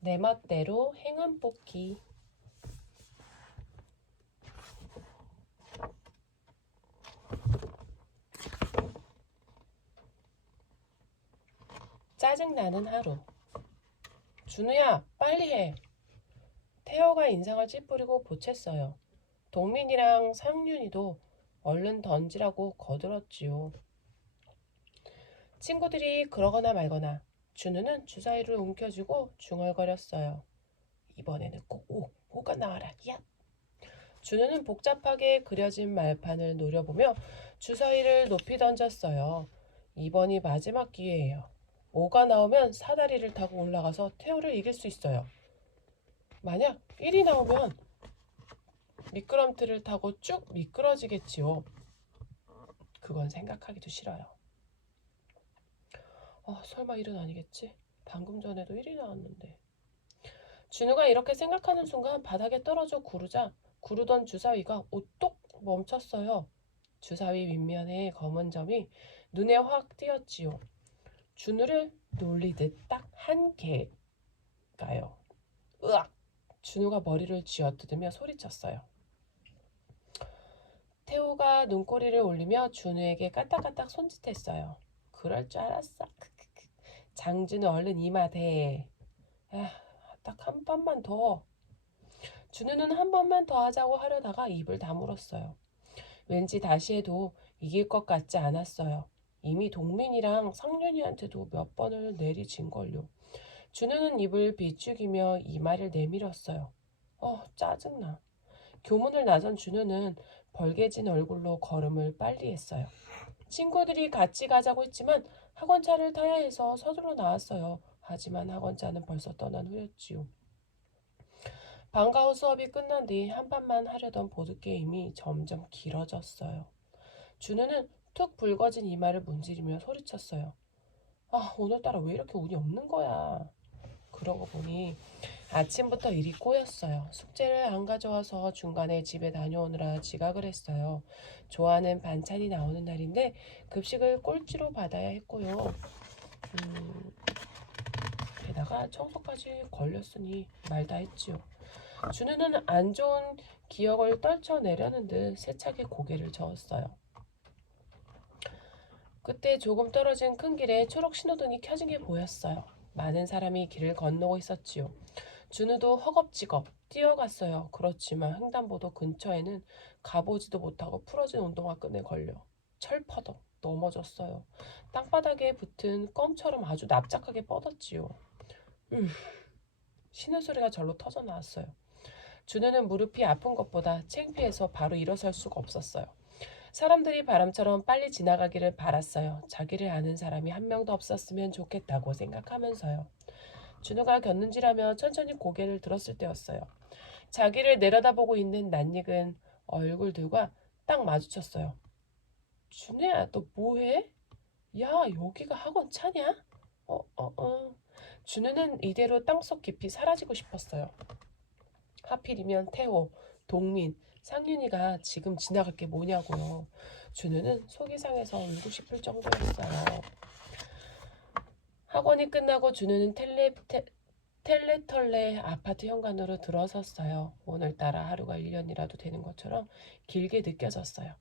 내 멋대로 행운 뽑기. 짜증나는 하루. 준우야, 빨리 해. 태호가 인상을 찌푸리고 보챘어요. 동민이랑 상윤이도 얼른 던지라고 거들었지요. 친구들이 그러거나 말거나 준우는 주사위를 움켜쥐고 중얼거렸어요. 이번에는 꼭 오가 나와라. 야! 준우는 복잡하게 그려진 말판을 노려보며 주사위를 높이 던졌어요. 이번이 마지막 기회예요. 5가 나오면 사다리를 타고 올라가서 태호를 이길 수 있어요. 만약 1이 나오면 미끄럼틀을 타고 쭉 미끄러지겠지요. 그건 생각하기도 싫어요. 설마 1은 아니겠지? 방금 전에도 1이 나왔는데. 준우가 이렇게 생각하는 순간 바닥에 떨어져 구르던 주사위가 오똑 멈췄어요. 주사위 윗면에 검은 점이 눈에 확 띄었지요. 준우를 놀리듯 딱 한 개가요. 으악! 준우가 머리를 쥐어뜯으며 소리쳤어요. 태호가 눈꼬리를 올리며 준우에게 까딱까딱 손짓했어요. 그럴 줄 알았어. 장준우 얼른 이마 대. 딱 한 번만 더. 준우는 한 번만 더 하자고 하려다가 입을 다물었어요. 왠지 다시 해도 이길 것 같지 않았어요. 이미 동민이랑 상윤이한테도 몇 번을 내리진걸요. 준우는 입을 비죽이며 이마를 내밀었어요. 짜증나. 교문을 나선 준우는 벌개진 얼굴로 걸음을 빨리 했어요. 친구들이 같이 가자고 했지만 학원차를 타야 해서 서둘러 나왔어요. 하지만 학원차는 벌써 떠난 후였지요. 방과 후 수업이 끝난 뒤 한 판만 하려던 보드게임이 점점 길어졌어요. 준우는 툭 붉어진 이마를 문지르며 소리쳤어요. 오늘따라 왜 이렇게 운이 없는 거야. 그러고 보니 아침부터 일이 꼬였어요. 숙제를 안 가져와서 중간에 집에 다녀오느라 지각을 했어요. 좋아하는 반찬이 나오는 날인데 급식을 꼴찌로 받아야 했고요. 게다가 청소까지 걸렸으니 말다 했지요. 준우는 안 좋은 기억을 떨쳐내려는 듯 세차게 고개를 저었어요. 그때 조금 떨어진 큰 길에 초록 신호등이 켜진 게 보였어요. 많은 사람이 길을 건너고 있었지요. 준우도 허겁지겁 뛰어갔어요. 그렇지만 횡단보도 근처에는 가보지도 못하고 풀어진 운동화 끈에 걸려 철퍼덕 넘어졌어요. 땅바닥에 붙은 껌처럼 아주 납작하게 뻗었지요. 신음 소리가 절로 터져 나왔어요. 준우는 무릎이 아픈 것보다 창피해서 바로 일어설 수가 없었어요. 사람들이 바람처럼 빨리 지나가기를 바랐어요. 자기를 아는 사람이 한 명도 없었으면 좋겠다고 생각하면서요. 준우가 곁눈질하며 천천히 고개를 들었을 때였어요. 자기를 내려다보고 있는 낯익은 얼굴들과 딱 마주쳤어요. 준우야, 너 뭐해? 야, 여기가 학원 차냐? 준우는 이대로 땅속 깊이 사라지고 싶었어요. 하필이면 태호, 동민, 상윤이가 지금 지나갈 게 뭐냐고요. 준우는 속이 상해서 울고 싶을 정도였어요. 학원이 끝나고 준우는 텔레털레 아파트 현관으로 들어섰어요. 오늘따라 하루가 1년이라도 되는 것처럼 길게 느껴졌어요.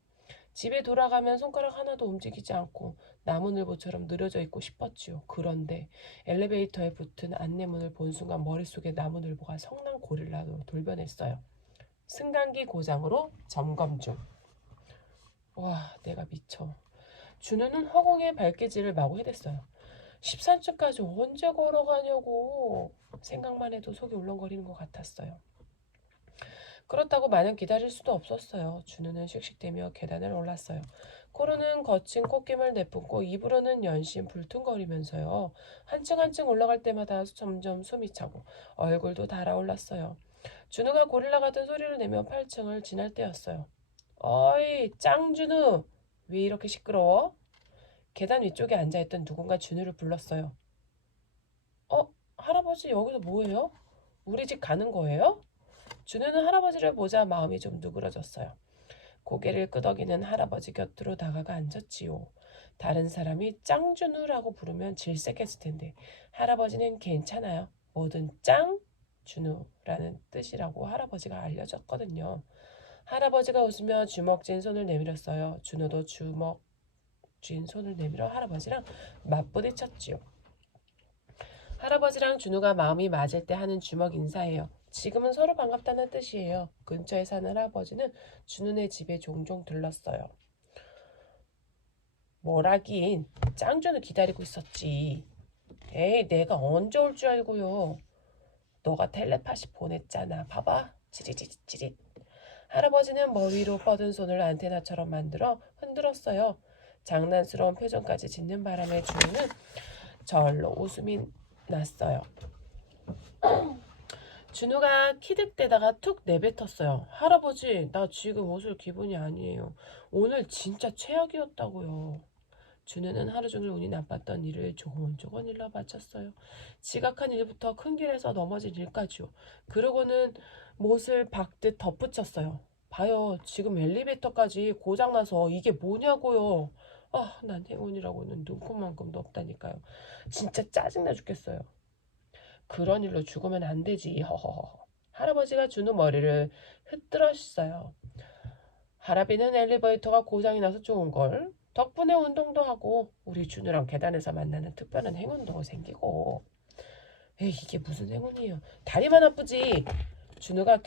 집에 돌아가면 손가락 하나도 움직이지 않고 나무늘보처럼 느려져 있고 싶었지요. 그런데 엘리베이터에 붙은 안내문을 본 순간 머릿속에 나무늘보가 성난 고릴라로 돌변했어요. 승강기 고장으로 점검 중. 와, 내가 미쳐. 준우는 허공에 발길질을 마구 해댔어요. 13층까지 언제 걸어가냐고. 생각만 해도 속이 울렁거리는 것 같았어요. 그렇다고 마냥 기다릴 수도 없었어요. 준우는 씩씩대며 계단을 올랐어요. 코로는 거친 콧김을 내뿜고 입으로는 연신 불퉁거리면서요. 한층 한층 올라갈 때마다 점점 숨이 차고 얼굴도 달아올랐어요. 준우가 고릴라 같은 소리를 내며 8층을 지날 때였어요. 어이, 짱준우! 왜 이렇게 시끄러워? 계단 위쪽에 앉아있던 누군가 준우를 불렀어요. 할아버지 여기서 뭐해요? 우리 집 가는 거예요? 준우는 할아버지를 보자 마음이 좀 누그러졌어요. 고개를 끄덕이는 할아버지 곁으로 다가가 앉았지요. 다른 사람이 짱준우라고 부르면 질색했을 텐데 할아버지는 괜찮아요. 뭐든 짱 준우라는 뜻이라고 할아버지가 알려줬거든요. 할아버지가 웃으며 주먹 쥔 손을 내밀었어요. 준우도 주먹 쥔 손을 내밀어 할아버지랑 맞부딪혔지요. 할아버지랑 준우가 마음이 맞을 때 하는 주먹 인사예요. 지금은 서로 반갑다는 뜻이에요. 근처에 사는 할아버지는 준우네 집에 종종 들렀어요. 뭐라긴 짱준우 기다리고 있었지. 에이 내가 언제 올 줄 알고요. 너가 텔레파시 보냈잖아. 봐봐. 찌릿찌릿. 할아버지는 머리 위로 뻗은 손을 안테나처럼 만들어 흔들었어요. 장난스러운 표정까지 짓는 바람에 준우는 절로 웃음이 났어요. 준우가 키득대다가 툭 내뱉었어요. 할아버지, 나 지금 웃을 기분이 아니에요. 오늘 진짜 최악이었다고요. 준우는 하루 종일 운이 나빴던 일을 조곤조곤 일러 바쳤어요. 지각한 일부터 큰 길에서 넘어진 일까지요. 그러고는 못을 박듯 덧붙였어요. 봐요, 지금 엘리베이터까지 고장나서 이게 뭐냐고요. 아, 난 행운이라고는 눈코만큼도 없다니까요. 진짜 짜증나 죽겠어요. 그런 일로 죽으면 안 되지. 허허허. 할아버지가 준우 머리를 흐트러셨어요. 할아비는 엘리베이터가 고장이 나서 좋은 걸. 덕분에 운동도 하고 우리 준우랑 계단에서 만나는 특별한 행운도 생기고. 에이 이게 무슨 행운이에요. 다리만 아프지. 준우가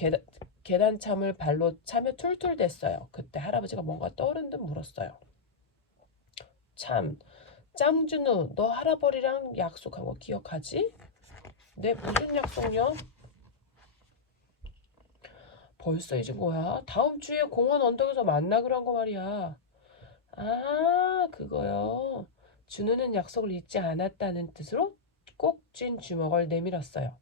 계단참을 발로 차며 툴툴댔어요. 그때 할아버지가 뭔가 떠오른 듯 물었어요. 참, 짱준우 너 할아버지랑 약속한 거 기억하지? 네 무슨 약속요? 벌써 잊은 거야? 다음 주에 공원 언덕에서 만나기로 한 거 말이야. 아, 그거요. 준우는 약속을 잊지 않았다는 뜻으로 꼭 쥔 주먹을 내밀었어요.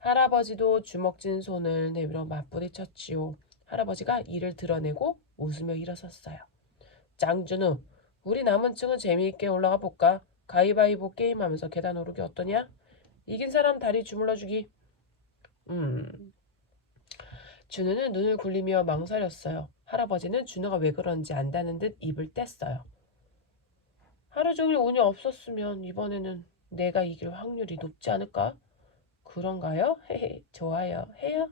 할아버지도 주먹 쥔 손을 내밀어 맞부딪혔지요. 할아버지가 이를 드러내고 웃으며 일어섰어요. 짱준우, 우리 남은 층은 재미있게 올라가 볼까? 가위바위보 게임하면서 계단 오르기 어떠냐? 이긴 사람 다리 주물러주기. 준우는 눈을 굴리며 망설였어요. 할아버지는 준우가 왜 그런지 안다는 듯 입을 뗐어요. 하루 종일 운이 없었으면 이번에는 내가 이길 확률이 높지 않을까? 그런가요? 헤헤, 좋아요. 해요?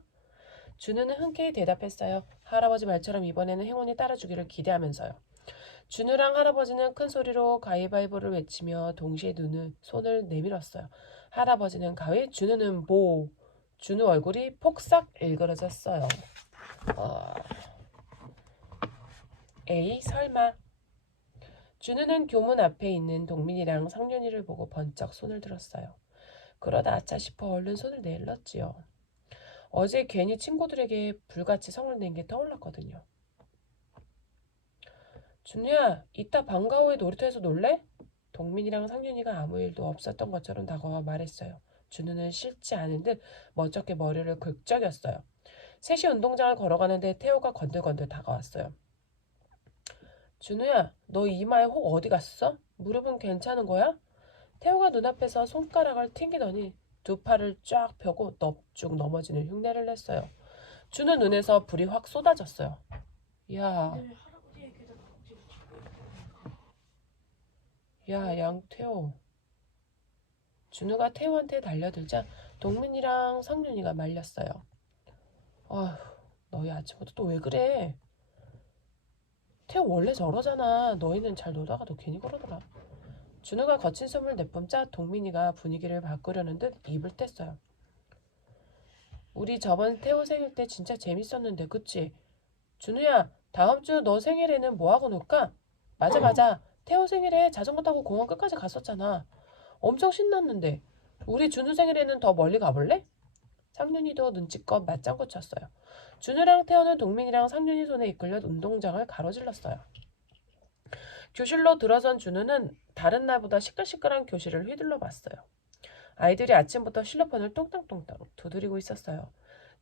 준우는 흔쾌히 대답했어요. 할아버지 말처럼 이번에는 행운이 따라주기를 기대하면서요. 준우랑 할아버지는 큰 소리로 가위바위보를 외치며 동시에 손을 내밀었어요. 할아버지는 가위, 준우는 보. 준우 얼굴이 폭삭 일그러졌어요. 에이 설마. 준우는 교문 앞에 있는 동민이랑 상윤이를 보고 번쩍 손을 들었어요. 그러다 아차 싶어 얼른 손을 내밀었지요. 어제 괜히 친구들에게 불같이 성을 낸 게 떠올랐거든요. 준우야, 이따 방과 후에 놀이터에서 놀래? 동민이랑 상윤이가 아무 일도 없었던 것처럼 다가와 말했어요. 준우는 싫지 않은 듯 멋쩍게 머리를 긁적였어요. 셋이 운동장을 걸어가는데 태호가 건들건들 다가왔어요. 준우야, 너 이마에 혹 어디 갔어? 무릎은 괜찮은 거야? 태호가 눈앞에서 손가락을 튕기더니 두 팔을 쫙 펴고 넙죽 넘어지는 흉내를 냈어요. 준우 눈에서 불이 확 쏟아졌어요. 야, 야, 양태호. 준우가 태호한테 달려들자 동민이랑 상윤이가 말렸어요. 아휴, 너희 아침부터 또 왜 그래? 태호 원래 저러잖아. 너희는 잘 놀다가도 괜히 그러더라. 준우가 거친 숨을 내뿜자 동민이가 분위기를 바꾸려는 듯 입을 뗐어요. 우리 저번 태호 생일 때 진짜 재밌었는데 그치? 준우야, 다음 주 너 생일에는 뭐하고 놀까? 맞아. 태호 생일에 자전거 타고 공원 끝까지 갔었잖아. 엄청 신났는데. 우리 준우 생일에는 더 멀리 가볼래? 상윤이도 눈치껏 맞장구 쳤어요. 준우랑 태호는 동민이랑 상윤이 손에 이끌려 운동장을 가로질렀어요. 교실로 들어선 준우는 다른 날보다 시끌시끌한 교실을 휘둘러 봤어요. 아이들이 아침부터 실로폰을 똥땅똥땅 두드리고 있었어요.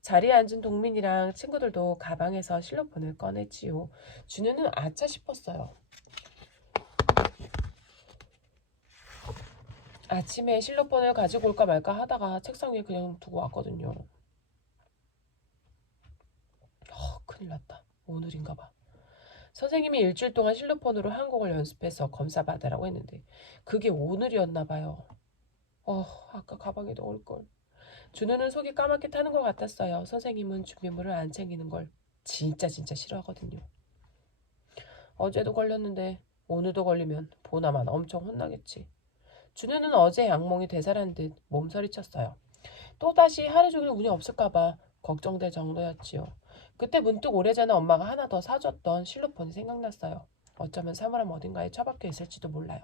자리에 앉은 동민이랑 친구들도 가방에서 실로폰을 꺼냈지요. 준우는 아차 싶었어요. 아침에 실로폰을 가지고 올까 말까 하다가 책상 위에 그냥 두고 왔거든요. 큰일 났다. 오늘인가 봐. 선생님이 일주일 동안 실로폰으로 한국어를 연습해서 검사 받으라고 했는데 그게 오늘이었나 봐요. 아까 가방에 넣을걸. 준우는 속이 까맣게 타는 것 같았어요. 선생님은 준비물을 안 챙기는 걸 진짜 싫어하거든요. 어제도 걸렸는데 오늘도 걸리면 보나마나 엄청 혼나겠지. 준우는 어제 악몽이 되살아난 듯 몸서리쳤어요. 또다시 하루 종일 운이 없을까봐 걱정될 정도였지요. 그때 문득 오래전에 엄마가 하나 더 사줬던 실로폰이 생각났어요. 어쩌면 사물함 어딘가에 처박혀 있을지도 몰라요.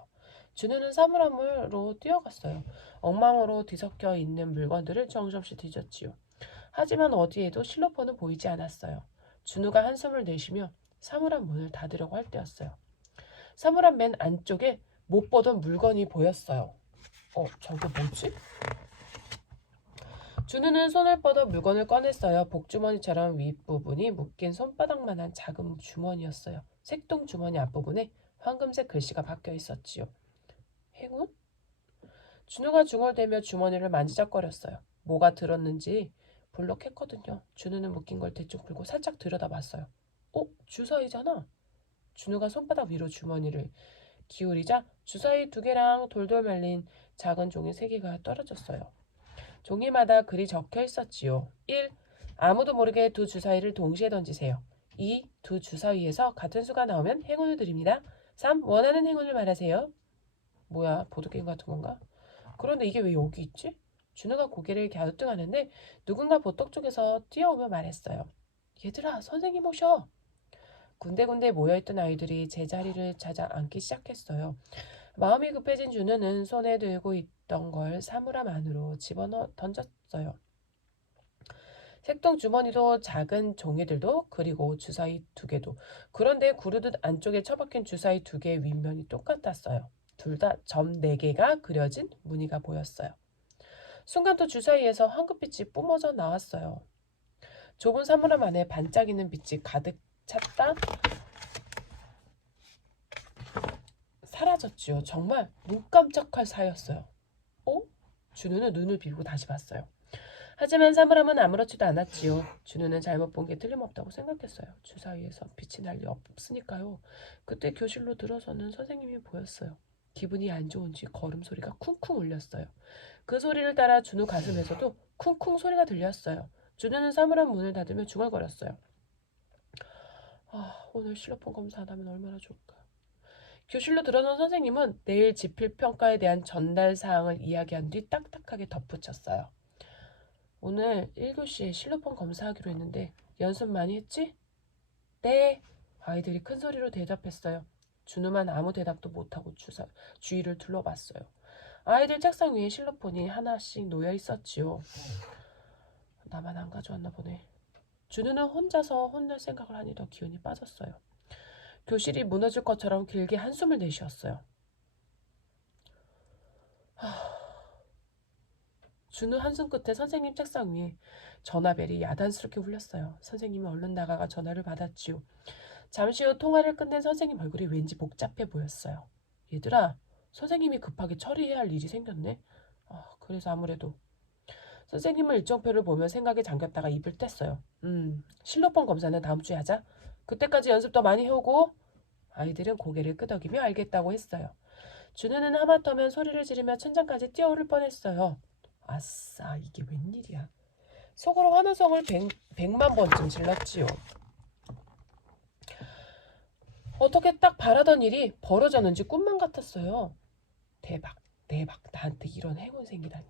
준우는 사물함으로 뛰어갔어요. 엉망으로 뒤섞여 있는 물건들을 정신없이 뒤졌지요. 하지만 어디에도 실로폰은 보이지 않았어요. 준우가 한숨을 내쉬며 사물함 문을 닫으려고 할 때였어요. 사물함 맨 안쪽에 못 보던 물건이 보였어요. 저게 뭐지? 준우는 손을 뻗어 물건을 꺼냈어요. 복주머니처럼 윗부분이 묶인 손바닥만한 작은 주머니였어요. 색동 주머니 앞부분에 황금색 글씨가 박혀 있었지요. 행운? 준우가 중얼대며 주머니를 만지작거렸어요. 뭐가 들었는지 볼록했거든요. 준우는 묶인 걸 대충 풀고 살짝 들여다봤어요. 주사위잖아. 준우가 손바닥 위로 주머니를 기울이자 주사위 2개랑 돌돌 말린 작은 종이 3개가 떨어졌어요. 종이마다 글이 적혀 있었지요. 1. 아무도 모르게 2 주사위를 동시에 던지세요. 2. 2 주사위에서 같은 수가 나오면 행운을 드립니다. 3. 원하는 행운을 말하세요. 뭐야, 보드게임 같은 건가? 그런데 이게 왜 여기 있지? 준우가 고개를 갸우뚱하는데 누군가 보떡 쪽에서 뛰어오며 말했어요. 얘들아, 선생님 오셔. 군데군데 모여있던 아이들이 제자리를 찾아 앉기 시작했어요. 마음이 급해진 준우는 손에 들고 있던 걸 사물함 안으로 집어넣어 던졌어요. 색동 주머니도 작은 종이들도 그리고 주사위 2개도. 그런데 구르듯 안쪽에 처박힌 주사위 2개의 윗면이 똑같았어요. 둘 다 점 4개가 그려진 무늬가 보였어요. 순간 또 주사위에서 황금빛이 뿜어져 나왔어요. 좁은 사물함 안에 반짝이는 빛이 가득 찼다 사라졌지요. 정말 눈 깜짝할 사이였어요. 준우는 눈을 비비고 다시 봤어요. 하지만 사물함은 아무렇지도 않았지요. 준우는 잘못 본 게 틀림없다고 생각했어요. 주사위에서 빛이 날 리 없으니까요. 그때 교실로 들어서는 선생님이 보였어요. 기분이 안 좋은지 걸음소리가 쿵쿵 울렸어요. 그 소리를 따라 준우 가슴에서도 쿵쿵 소리가 들렸어요. 준우는 사물함 문을 닫으며 중얼거렸어요. 오늘 실로폰 검사 안 하면 얼마나 좋을까. 교실로 들어선 선생님은 내일 지필평가에 대한 전달 사항을 이야기한 뒤 딱딱하게 덧붙였어요. 오늘 1교시에 실로폰 검사하기로 했는데 연습 많이 했지? 네. 아이들이 큰 소리로 대답했어요. 준우만 아무 대답도 못하고 주위를 둘러봤어요. 아이들 책상 위에 실로폰이 하나씩 놓여 있었지요. 나만 안 가져왔나 보네. 준우는 혼자서 혼낼 생각을 하니 더 기운이 빠졌어요. 교실이 무너질 것처럼 길게 한숨을 내쉬었어요. 준우 한숨 끝에 선생님 책상 위에 전화벨이 야단스럽게 울렸어요. 선생님이 얼른 나가가 전화를 받았지요. 잠시 후 통화를 끝낸 선생님 얼굴이 왠지 복잡해 보였어요. 얘들아, 선생님이 급하게 처리해야 할 일이 생겼네. 그래서 아무래도 선생님은 일정표를 보며 생각에 잠겼다가 입을 뗐어요. 실로폰 검사는 다음 주에 하자. 그때까지 연습 더 많이 해오고. 아이들은 고개를 끄덕이며 알겠다고 했어요. 준우는 하마터면 소리를 지르며 천장까지 뛰어오를 뻔했어요. 아싸, 이게 웬일이야. 속으로 환호성을 100만 번쯤 질렀지요. 어떻게 딱 바라던 일이 벌어졌는지 꿈만 같았어요. 대박, 나한테 이런 행운 생기다니.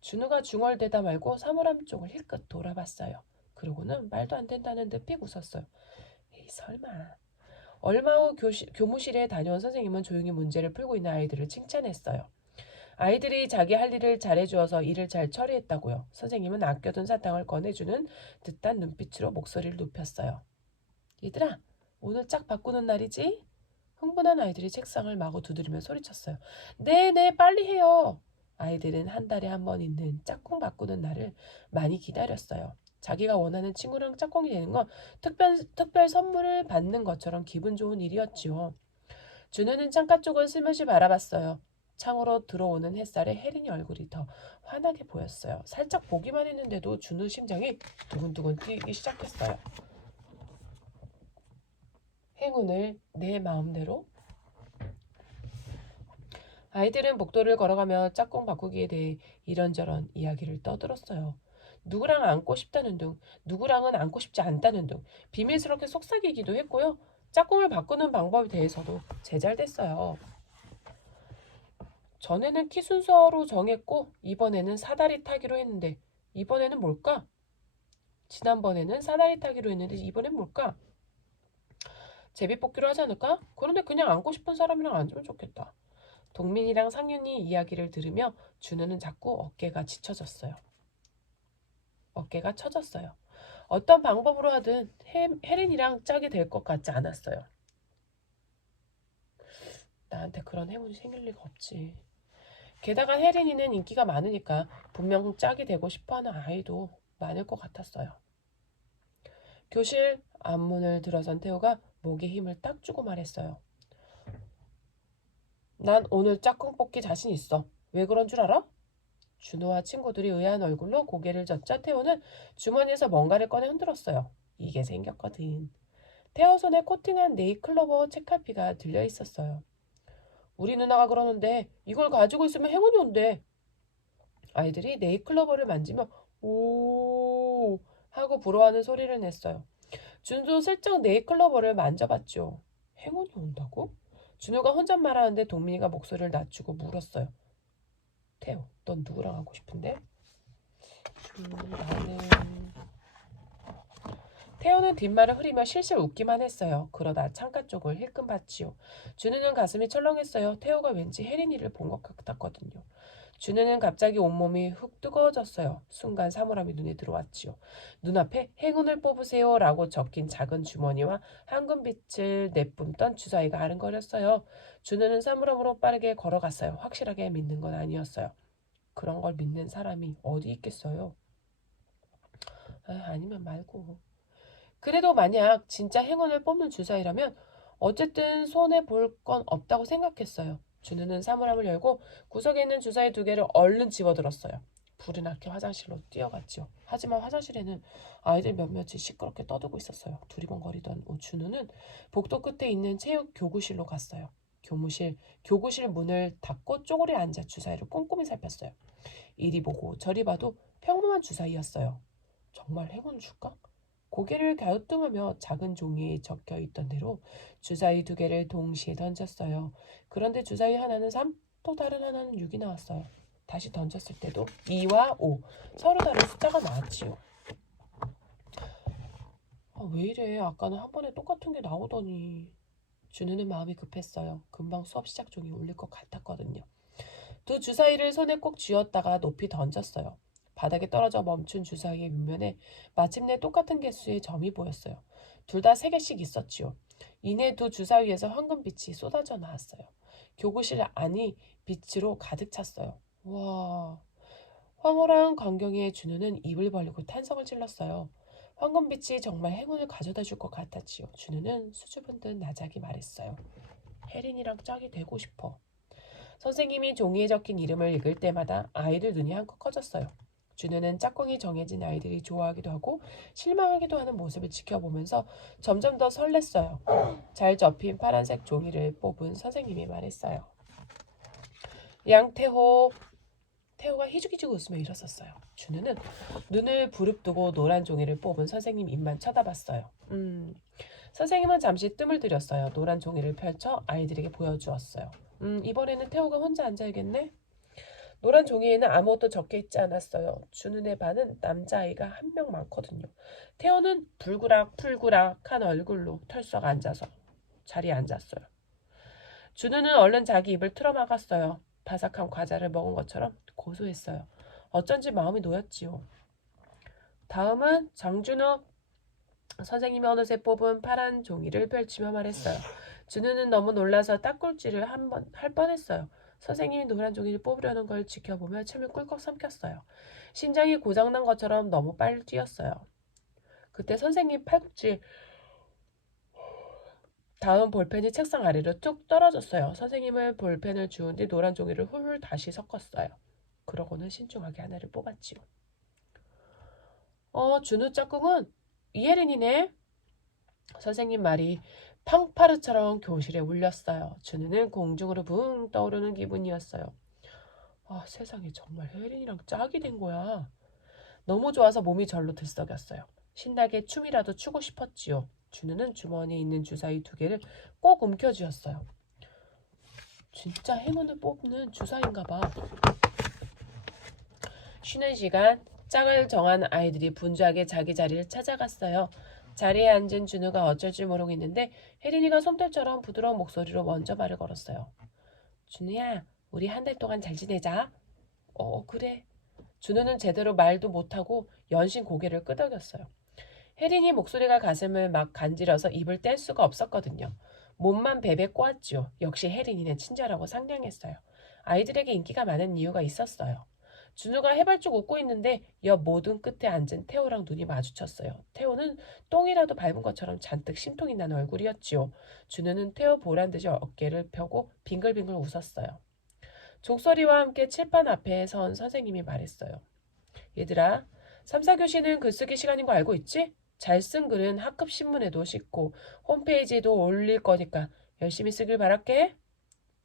준우가 중얼대다 말고 사물함 쪽을 힐끗 돌아봤어요. 그러고는 말도 안 된다는 듯 픽 웃었어요. 에이, 설마. 얼마 후 교무실에 다녀온 선생님은 조용히 문제를 풀고 있는 아이들을 칭찬했어요. 아이들이 자기 할 일을 잘해주어서 일을 잘 처리했다고요. 선생님은 아껴둔 사탕을 꺼내주는 듯한 눈빛으로 목소리를 높였어요. 얘들아, 오늘 짝 바꾸는 날이지? 흥분한 아이들이 책상을 마구 두드리며 소리쳤어요. 네네, 빨리 해요. 아이들은 한 달에 한 번 있는 짝꿍 바꾸는 날을 많이 기다렸어요. 자기가 원하는 친구랑 짝꿍이 되는 건 특별 선물을 받는 것처럼 기분 좋은 일이었지요. 준우는 창가 쪽을 슬며시 바라봤어요. 창으로 들어오는 햇살에 혜린이 얼굴이 더 환하게 보였어요. 살짝 보기만 했는데도 준우 심장이 두근두근 뛰기 시작했어요. 행운을 내 마음대로? 아이들은 복도를 걸어가며 짝꿍 바꾸기에 대해 이런저런 이야기를 떠들었어요. 누구랑 안고 싶다는 둥, 누구랑은 안고 싶지 않다는 둥, 비밀스럽게 속삭이기도 했고요. 짝꿍을 바꾸는 방법에 대해서도 제잘됐어요. 전에는 키 순서로 정했고 이번에는 사다리 타기로 했는데 이번에는 뭘까? 지난번에는 사다리 타기로 했는데 이번엔 뭘까? 제비뽑기로 하지 않을까? 그런데 그냥 안고 싶은 사람이랑 앉으면 좋겠다. 동민이랑 상윤이 이야기를 들으며 준우는 자꾸 어깨가 지쳐졌어요. 어깨가 처졌어요. 어떤 방법으로 하든 혜린이랑 짝이 될 것 같지 않았어요. 나한테 그런 행운이 생길 리가 없지. 게다가 혜린이는 인기가 많으니까 분명 짝이 되고 싶어하는 아이도 많을 것 같았어요. 교실 앞문을 들어선 태호가 목에 힘을 딱 주고 말했어요. 난 오늘 짝꿍 뽑기 자신 있어. 왜 그런 줄 알아? 준호와 친구들이 의아한 얼굴로 고개를 젓자 태호는 주머니에서 뭔가를 꺼내 흔들었어요. 이게 생겼거든. 태호 손에 코팅한 네잎클로버 책갈피가 들려 있었어요. 우리 누나가 그러는데 이걸 가지고 있으면 행운이 온대. 아이들이 네잎클로버를 만지며 오 하고 부러워하는 소리를 냈어요. 준도 슬쩍 네잎클로버를 만져봤죠. 행운이 온다고? 준호가 혼잣말하는데 동민이가 목소리를 낮추고 물었어요. 태호, 넌 누구랑 하고 싶은데? 나는... 태호는 뒷말을 흐리며 실실 웃기만 했어요. 그러다 창가 쪽을 힐끔 봤지요. 준우는 가슴이 철렁했어요. 태호가 왠지 혜린이를 본 것 같았거든요. 준우는 갑자기 온몸이 훅 뜨거워졌어요. 순간 사물함이 눈에 들어왔지요. 눈앞에 행운을 뽑으세요 라고 적힌 작은 주머니와 황금빛을 내뿜던 주사위가 아른거렸어요. 준우는 사물함으로 빠르게 걸어갔어요. 확실하게 믿는 건 아니었어요. 그런 걸 믿는 사람이 어디 있겠어요? 아니면 말고. 그래도 만약 진짜 행운을 뽑는 주사위라면 어쨌든 손해볼 건 없다고 생각했어요. 준우는 사물함을 열고 구석에 있는 주사위 2개를 얼른 집어들었어요. 불이 나게 화장실로 뛰어갔지요. 하지만 화장실에는 아이들 몇몇이 시끄럽게 떠들고 있었어요. 두리번거리던 준우는 복도 끝에 있는 체육 교구실로 갔어요. 교구실 문을 닫고 쪼그려 앉아 주사위를 꼼꼼히 살폈어요. 이리 보고 저리 봐도 평범한 주사위였어요. 정말 행운을 줄까? 고개를 갸우뚱하며 작은 종이에 적혀 있던 대로 주사위 2개를 동시에 던졌어요. 그런데 주사위 하나는 3, 또 다른 하나는 6이 나왔어요. 다시 던졌을 때도 2와 5, 서로 다른 숫자가 나왔지요. 왜 이래? 아까는 한 번에 똑같은 게 나오더니. 준우는 마음이 급했어요. 금방 수업 시작 종이 울릴 것 같았거든요. 두 주사위를 손에 꼭 쥐었다가 높이 던졌어요. 바닥에 떨어져 멈춘 주사위의 윗면에 마침내 똑같은 개수의 점이 보였어요. 둘 다 3개씩 있었지요. 이내 두 주사위에서 황금빛이 쏟아져 나왔어요. 교구실 안이 빛으로 가득 찼어요. 와, 황홀한 광경에 준우는 입을 벌리고 탄성을 질렀어요. 황금빛이 정말 행운을 가져다 줄 것 같았지요. 준우는 수줍은 듯 나작이 말했어요. 혜린이랑 짝이 되고 싶어. 선생님이 종이에 적힌 이름을 읽을 때마다 아이들 눈이 한껏 커졌어요. 준우는 짝꿍이 정해진 아이들이 좋아하기도 하고 실망하기도 하는 모습을 지켜보면서 점점 더 설렜어요. 잘 접힌 파란색 종이를 뽑은 선생님이 말했어요. 양태호. 태호가 희죽희죽 웃으며 일어섰어요. 준우는 눈을 부릅뜨고 노란 종이를 뽑은 선생님 입만 쳐다봤어요. 선생님은 잠시 뜸을 들였어요. 노란 종이를 펼쳐 아이들에게 보여주었어요. 이번에는 태호가 혼자 앉아야겠네. 노란 종이에는 아무것도 적혀 있지 않았어요. 준우네 반은 남자아이가 한 명 많거든요. 태호는 불구락한 얼굴로 털썩 앉아서 자리에 앉았어요. 준우는 얼른 자기 입을 틀어막았어요. 바삭한 과자를 먹은 것처럼 고소했어요. 어쩐지 마음이 놓였지요. 다음은 장준우. 선생님이 어느새 뽑은 파란 종이를 펼치며 말했어요. 준우는 너무 놀라서 딱꿀질을 할 뻔했어요. 선생님이 노란 종이를 뽑으려는 걸 지켜보며 침을 꿀꺽 삼켰어요. 심장이 고장난 것처럼 너무 빨리 뛰었어요. 그때 선생님 팔꿈치 다음 볼펜이 책상 아래로 뚝 떨어졌어요. 선생님은 볼펜을 주운 뒤 노란 종이를 훌훌 다시 섞었어요. 그러고는 신중하게 하나를 뽑았지요. 준우 짝꿍은 이혜린이네. 선생님 말이 팡파르처럼 교실에 울렸어요. 준우는 공중으로 붕 떠오르는 기분이었어요. 아, 세상에 정말 혜린이랑 짝이 된 거야. 너무 좋아서 몸이 절로 들썩였어요. 신나게 춤이라도 추고 싶었지요. 준우는 주머니에 있는 주사위 2개를 꼭 움켜쥐었어요. 진짜 행운을 뽑는 주사위인가 봐. 쉬는 시간 짝을 정한 아이들이 분주하게 자기 자리를 찾아갔어요. 자리에 앉은 준우가 어쩔 줄 모르고 있는데 혜린이가 솜털처럼 부드러운 목소리로 먼저 말을 걸었어요. 준우야, 우리 한 달 동안 잘 지내자. 그래. 준우는 제대로 말도 못하고 연신 고개를 끄덕였어요. 혜린이 목소리가 가슴을 막 간지러서 입을 뗄 수가 없었거든요. 몸만 베베 꼬았지요. 역시 혜린이는 친절하고 상냥했어요. 아이들에게 인기가 많은 이유가 있었어요. 준우가 해발쭉 웃고 있는데 옆 모든 끝에 앉은 태호랑 눈이 마주쳤어요. 태호는 똥이라도 밟은 것처럼 잔뜩 심통이 난 얼굴이었지요. 준우는 태호 보란 듯이 어깨를 펴고 빙글빙글 웃었어요. 종소리와 함께 칠판 앞에 선 선생님이 말했어요. 얘들아, 3, 4교시는 글쓰기 시간인 거 알고 있지? 잘 쓴 글은 학급 신문에도 싣고 홈페이지에도 올릴 거니까 열심히 쓰길 바랄게.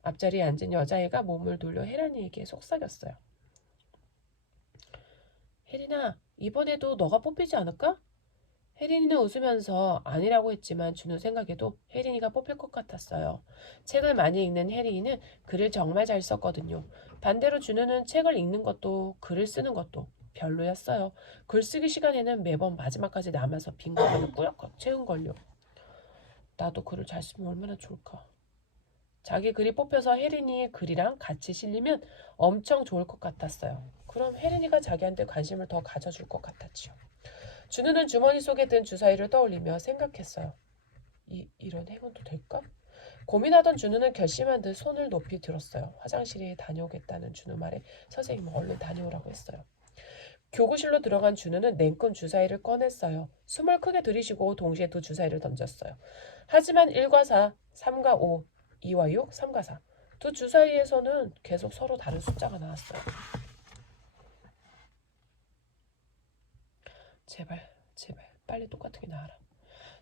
앞자리에 앉은 여자애가 몸을 돌려 혜란이에게 속삭였어요. 혜린아, 이번에도 너가 뽑히지 않을까? 혜린이는 웃으면서 아니라고 했지만 준우 생각에도 혜린이가 뽑힐 것 같았어요. 책을 많이 읽는 혜린이는 글을 정말 잘 썼거든요. 반대로 준우는 책을 읽는 것도 글을 쓰는 것도 별로였어요. 글쓰기 시간에는 매번 마지막까지 남아서 빈 공간을 꾸역꾸역 채운걸요. 나도 글을 잘 쓰면 얼마나 좋을까. 자기 글이 뽑혀서 혜린이의 글이랑 같이 실리면 엄청 좋을 것 같았어요. 그럼 혜린이가 자기한테 관심을 더 가져줄 것 같았지요. 준우는 주머니 속에 든 주사위를 떠올리며 생각했어요. 이런 행운도 될까? 고민하던 준우는 결심한 듯 손을 높이 들었어요. 화장실에 다녀오겠다는 준우 말에 선생님은 얼른 다녀오라고 했어요. 교구실로 들어간 준우는 냉큼 주사위를 꺼냈어요. 숨을 크게 들이쉬고 동시에 2 주사위를 던졌어요. 하지만 1과 4, 3과 5, 2와 6, 3과 4. 2 주사위에서는 계속 서로 다른 숫자가 나왔어요. 제발, 제발, 빨리 똑같은 게 나와라.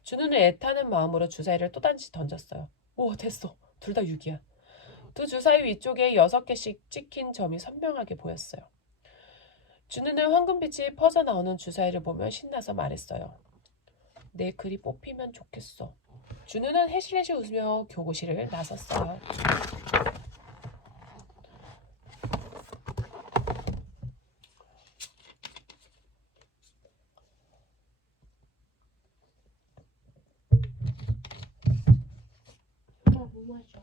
준우는 애타는 마음으로 주사위를 또다시 던졌어요. 오, 됐어. 둘 다 6이야. 2 주사위 위쪽에 6개씩 찍힌 점이 선명하게 보였어요. 준우는 황금빛이 퍼져나오는 주사위를 보며 신나서 말했어요. 내 글이 뽑히면 좋겠어. 준우는 해실해실 웃으며 교구실을 나섰어요. 뭐 마셔?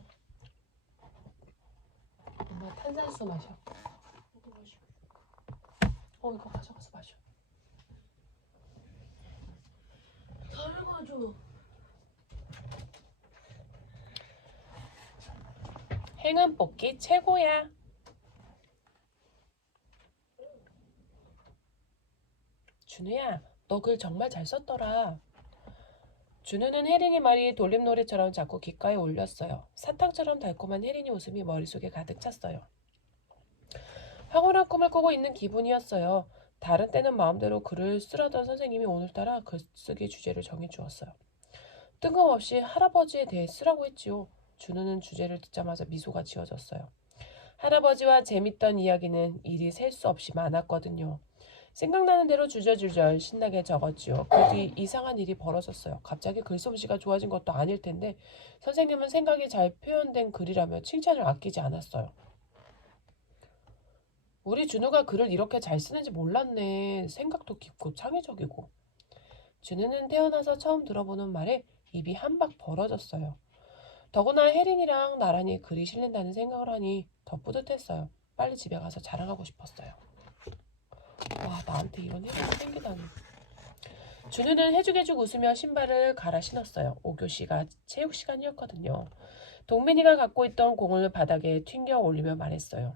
엄마 탄산수 마셔. 이거 마셔. 이거 가져가서 마셔. 설거줘. 행운 뽑기 최고야. 준우야, 너 글 정말 잘 썼더라. 준우는 혜린이 말이 돌림노래처럼 자꾸 귓가에 울렸어요. 사탕처럼 달콤한 혜린이 웃음이 머릿속에 가득 찼어요. 황홀한 꿈을 꾸고 있는 기분이었어요. 다른 때는 마음대로 글을 쓰려던 선생님이 오늘따라 글쓰기 주제를 정해주었어요. 뜬금없이 할아버지에 대해 쓰라고 했지요. 준우는 주제를 듣자마자 미소가 지어졌어요. 할아버지와 재밌던 이야기는 일이 셀 수 없이 많았거든요. 생각나는 대로 주저주저 신나게 적었지요. 그 뒤 이상한 일이 벌어졌어요. 갑자기 글솜씨가 좋아진 것도 아닐 텐데 선생님은 생각이 잘 표현된 글이라며 칭찬을 아끼지 않았어요. 우리 준우가 글을 이렇게 잘 쓰는지 몰랐네. 생각도 깊고 창의적이고. 준우는 태어나서 처음 들어보는 말에 입이 한 박 벌어졌어요. 더구나 혜린이랑 나란히 글이 실린다는 생각을 하니 더 뿌듯했어요. 빨리 집에 가서 자랑하고 싶었어요. 와, 나한테 이런 혜린이 생기다니. 준우는 해죽해죽 웃으며 신발을 갈아 신었어요. 5교시가 체육 시간이었거든요. 동민이가 갖고 있던 공을 바닥에 튕겨 올리며 말했어요.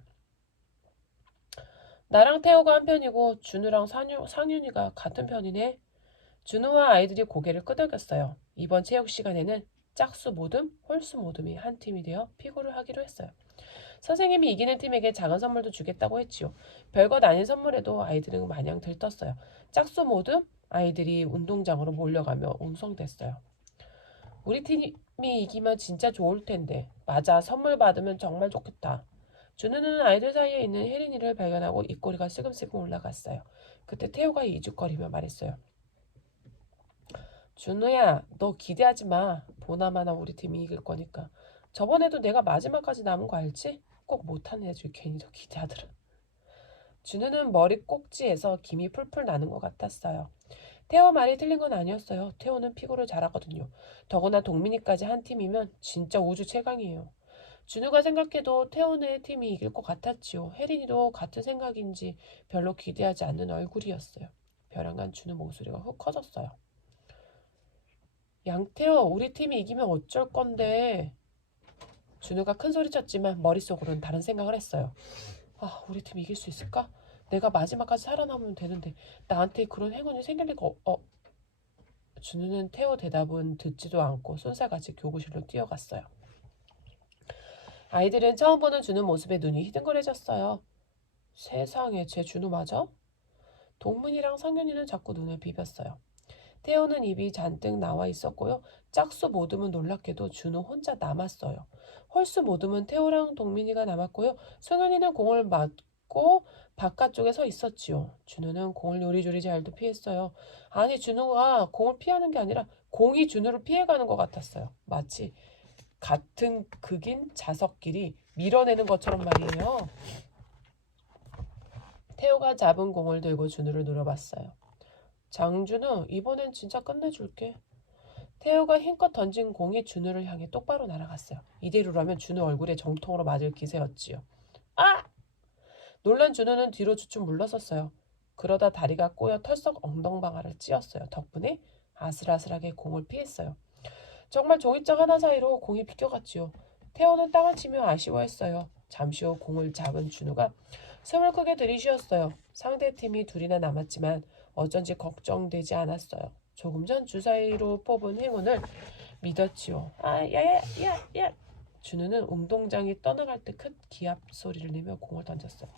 나랑 태호가 한 편이고 준우랑 상윤이가 같은 편이네. 준우와 아이들이 고개를 끄덕였어요. 이번 체육 시간에는 짝수 모듬, 홀수 모듬이 한 팀이 되어 피구를 하기로 했어요. 선생님이 이기는 팀에게 작은 선물도 주겠다고 했지요. 별것 아닌 선물에도 아이들은 마냥 들떴어요. 짝수 모듬, 아이들이 운동장으로 몰려가며 웅성댔어요. 우리 팀이 이기면 진짜 좋을 텐데. 맞아, 선물 받으면 정말 좋겠다. 준우는 아이들 사이에 있는 혜린이를 발견하고 입꼬리가 슬금슬금 올라갔어요. 그때 태호가 이죽거리며 말했어요. 준우야, 너 기대하지 마. 보나마나 우리 팀이 이길 거니까. 저번에도 내가 마지막까지 남은 거 알지? 꼭 못하는 애들 괜히 더 기대하더라. 준우는 머리 꼭지에서 김이 풀풀 나는 것 같았어요. 태호 말이 틀린 건 아니었어요. 태호는 피구를 잘하거든요. 더구나 동민이까지 한 팀이면 진짜 우주 최강이에요. 준우가 생각해도 태호네 팀이 이길 것 같았지요. 혜린이도 같은 생각인지 별로 기대하지 않는 얼굴이었어요. 벼랑간 준우 목소리가 훅 커졌어요. 양태호, 우리 팀이 이기면 어쩔 건데. 준우가 큰 소리쳤지만 머릿속으로는 다른 생각을 했어요. 아, 우리 팀 이길 수 있을까? 내가 마지막까지 살아남으면 되는데 나한테 그런 행운이 생길 리가 준우는 태호 대답은 듣지도 않고 쏜살같이 교구실로 뛰어갔어요. 아이들은 처음 보는 준우 모습에 눈이 희둥거려졌어요. 세상에, 제 준우 맞아? 동문이랑 상윤이는 자꾸 눈을 비볐어요. 태호는 입이 잔뜩 나와 있었고요. 짝수 모듬은 놀랍게도 준우 혼자 남았어요. 홀수 모듬은 태호랑 동민이가 남았고요. 승현이는 공을 맞고 바깥쪽에 서 있었지요. 준우는 공을 요리조리 잘도 피했어요. 아니, 준우가 공을 피하는 게 아니라 공이 준우를 피해가는 것 같았어요. 마치 같은 극인 자석끼리 밀어내는 것처럼 말이에요. 태호가 잡은 공을 들고 준우를 노려봤어요. 장준우, 이번엔 진짜 끝내줄게. 태호가 힘껏 던진 공이 준우를 향해 똑바로 날아갔어요. 이대로라면 준우 얼굴에 정통으로 맞을 기세였지요. 아! 놀란 준우는 뒤로 주춤 물러섰어요. 그러다 다리가 꼬여 털썩 엉덩방아를 찧었어요. 덕분에 아슬아슬하게 공을 피했어요. 정말 종이장 하나 사이로 공이 비껴갔지요. 태호는 땅을 치며 아쉬워했어요. 잠시 후 공을 잡은 준우가 숨을 크게 들이쉬었어요. 상대팀이 둘이나 남았지만 어쩐지 걱정되지 않았어요. 조금 전 주사위로 뽑은 행운을 믿었지요. 아, 야야야야! 준우는 운동장이 떠나갈 때 큰 기합 소리를 내며 공을 던졌어요.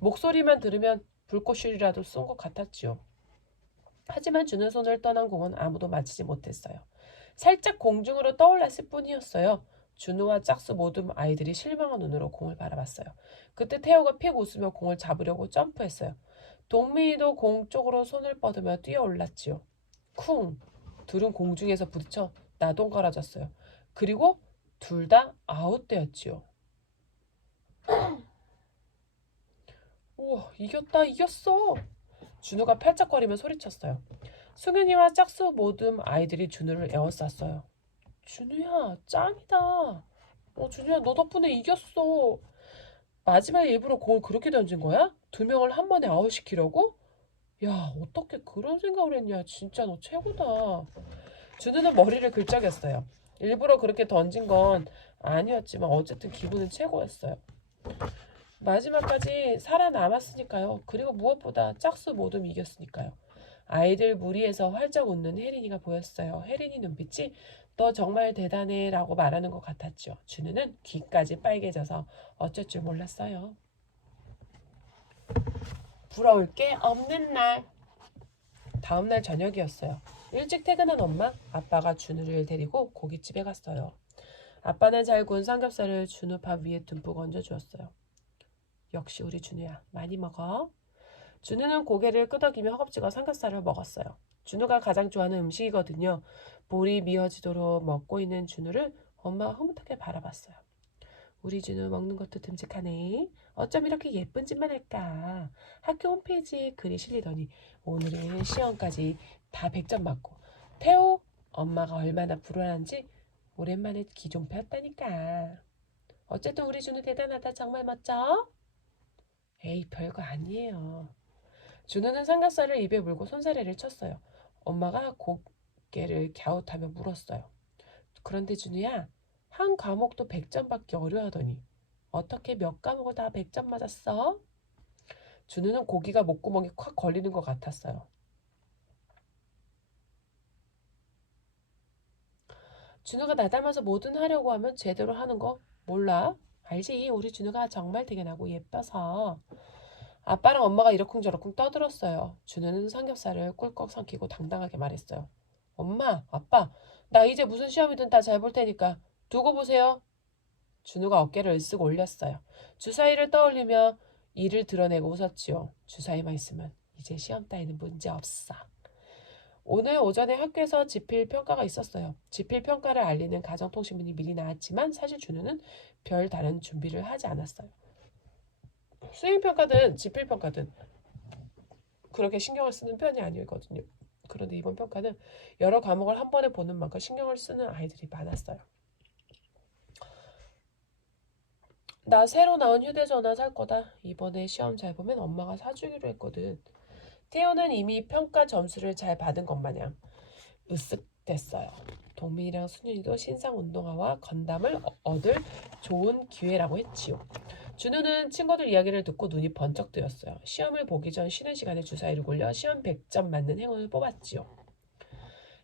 목소리만 들으면 불꽃줄이라도 쏜 것 같았지요. 하지만 준우 손을 떠난 공은 아무도 맞히지 못했어요. 살짝 공중으로 떠올랐을 뿐이었어요. 준우와 짝수 모든 아이들이 실망한 눈으로 공을 바라봤어요. 그때 태호가 픽 웃으며 공을 잡으려고 점프했어요. 동민이도 공 쪽으로 손을 뻗으며 뛰어올랐지요. 쿵! 둘은 공중에서 부딪혀 나동거라졌어요. 그리고 둘 다 아웃되었지요. 우와, 이겼다, 이겼어! 준우가 팔짝거리며 소리쳤어요. 승윤이와 짝수 모든 아이들이 준우를 에워쌌어요. 준우야, 짱이다. 준우야, 너 덕분에 이겼어. 마지막에 일부러 공을 그렇게 던진 거야? 두 명을 한 번에 아웃시키려고? 야, 어떻게 그런 생각을 했냐. 진짜 너 최고다. 준우는 머리를 긁적였어요. 일부러 그렇게 던진 건 아니었지만 어쨌든 기분은 최고였어요. 마지막까지 살아남았으니까요. 그리고 무엇보다 짝수 모두 이겼으니까요. 아이들 무리에서 활짝 웃는 혜린이가 보였어요. 혜린이 눈빛이 너 정말 대단해 라고 말하는 것 같았죠. 준우는 귀까지 빨개져서 어쩔 줄 몰랐어요. 부러울 게 없는 날. 다음날 저녁이었어요. 일찍 퇴근한 엄마, 아빠가 준우를 데리고 고깃집에 갔어요. 아빠는 잘 구운 삼겹살을 준우 밥 위에 듬뿍 얹어주었어요. 역시 우리 준우야, 많이 먹어. 준우는 고개를 끄덕이며 허겁지겁 삼겹살을 먹었어요. 준우가 가장 좋아하는 음식이거든요. 볼이 미어지도록 먹고 있는 준우를 엄마가 흐뭇하게 바라봤어요. 우리 준우 먹는 것도 듬직하네. 어쩜 이렇게 예쁜 짓만 할까. 학교 홈페이지에 글이 실리더니 오늘은 시험까지 다 100점 맞고 태호 엄마가 얼마나 불안한지 오랜만에 기 좀 폈다니까. 어쨌든 우리 준우 대단하다. 정말 멋져. 에이, 별거 아니에요. 준우는 삼겹살을 입에 물고 손사래를 쳤어요. 엄마가 고개를 갸웃하며 물었어요. 그런데 준우야, 한 과목도 100점 받기 어려하더니 어떻게 몇 과목을 다 100점 맞았어? 준우는 고기가 목구멍에 콱 걸리는 것 같았어요. 준우가 나 닮아서 뭐든 하려고 하면 제대로 하는 거 몰라? 알지? 우리 준우가 정말 대견하고 예뻐서. 아빠랑 엄마가 이러쿵저러쿵 떠들었어요. 준우는 삼겹살을 꿀꺽 삼키고 당당하게 말했어요. 엄마, 아빠, 나 이제 무슨 시험이든 다 잘 볼 테니까 두고 보세요. 준우가 어깨를 으쓱 올렸어요. 주사위를 떠올리며 이를 드러내고 웃었지요. 주사위만 있으면 이제 시험 따위는 문제 없어. 오늘 오전에 학교에서 지필평가가 있었어요. 지필평가를 알리는 가정통신문이 미리 나왔지만 사실 준우는 별 다른 준비를 하지 않았어요. 수행평가든 지필평가든 그렇게 신경을 쓰는 편이 아니거든요. 그런데 이번 평가는 여러 과목을 한 번에 보는 만큼 신경을 쓰는 아이들이 많았어요. 나 새로 나온 휴대전화 살 거다. 이번에 시험 잘 보면 엄마가 사주기로 했거든. 태호는 이미 평가 점수를 잘 받은 것 마냥 으쓱댔어요. 동민이랑 순윤이도 신상 운동화와 건담을 얻을 좋은 기회라고 했지요. 준우는 친구들 이야기를 듣고 눈이 번쩍 뜨였어요. 시험을 보기 전 쉬는 시간에 주사위를 굴려 시험 100점 맞는 행운을 뽑았지요.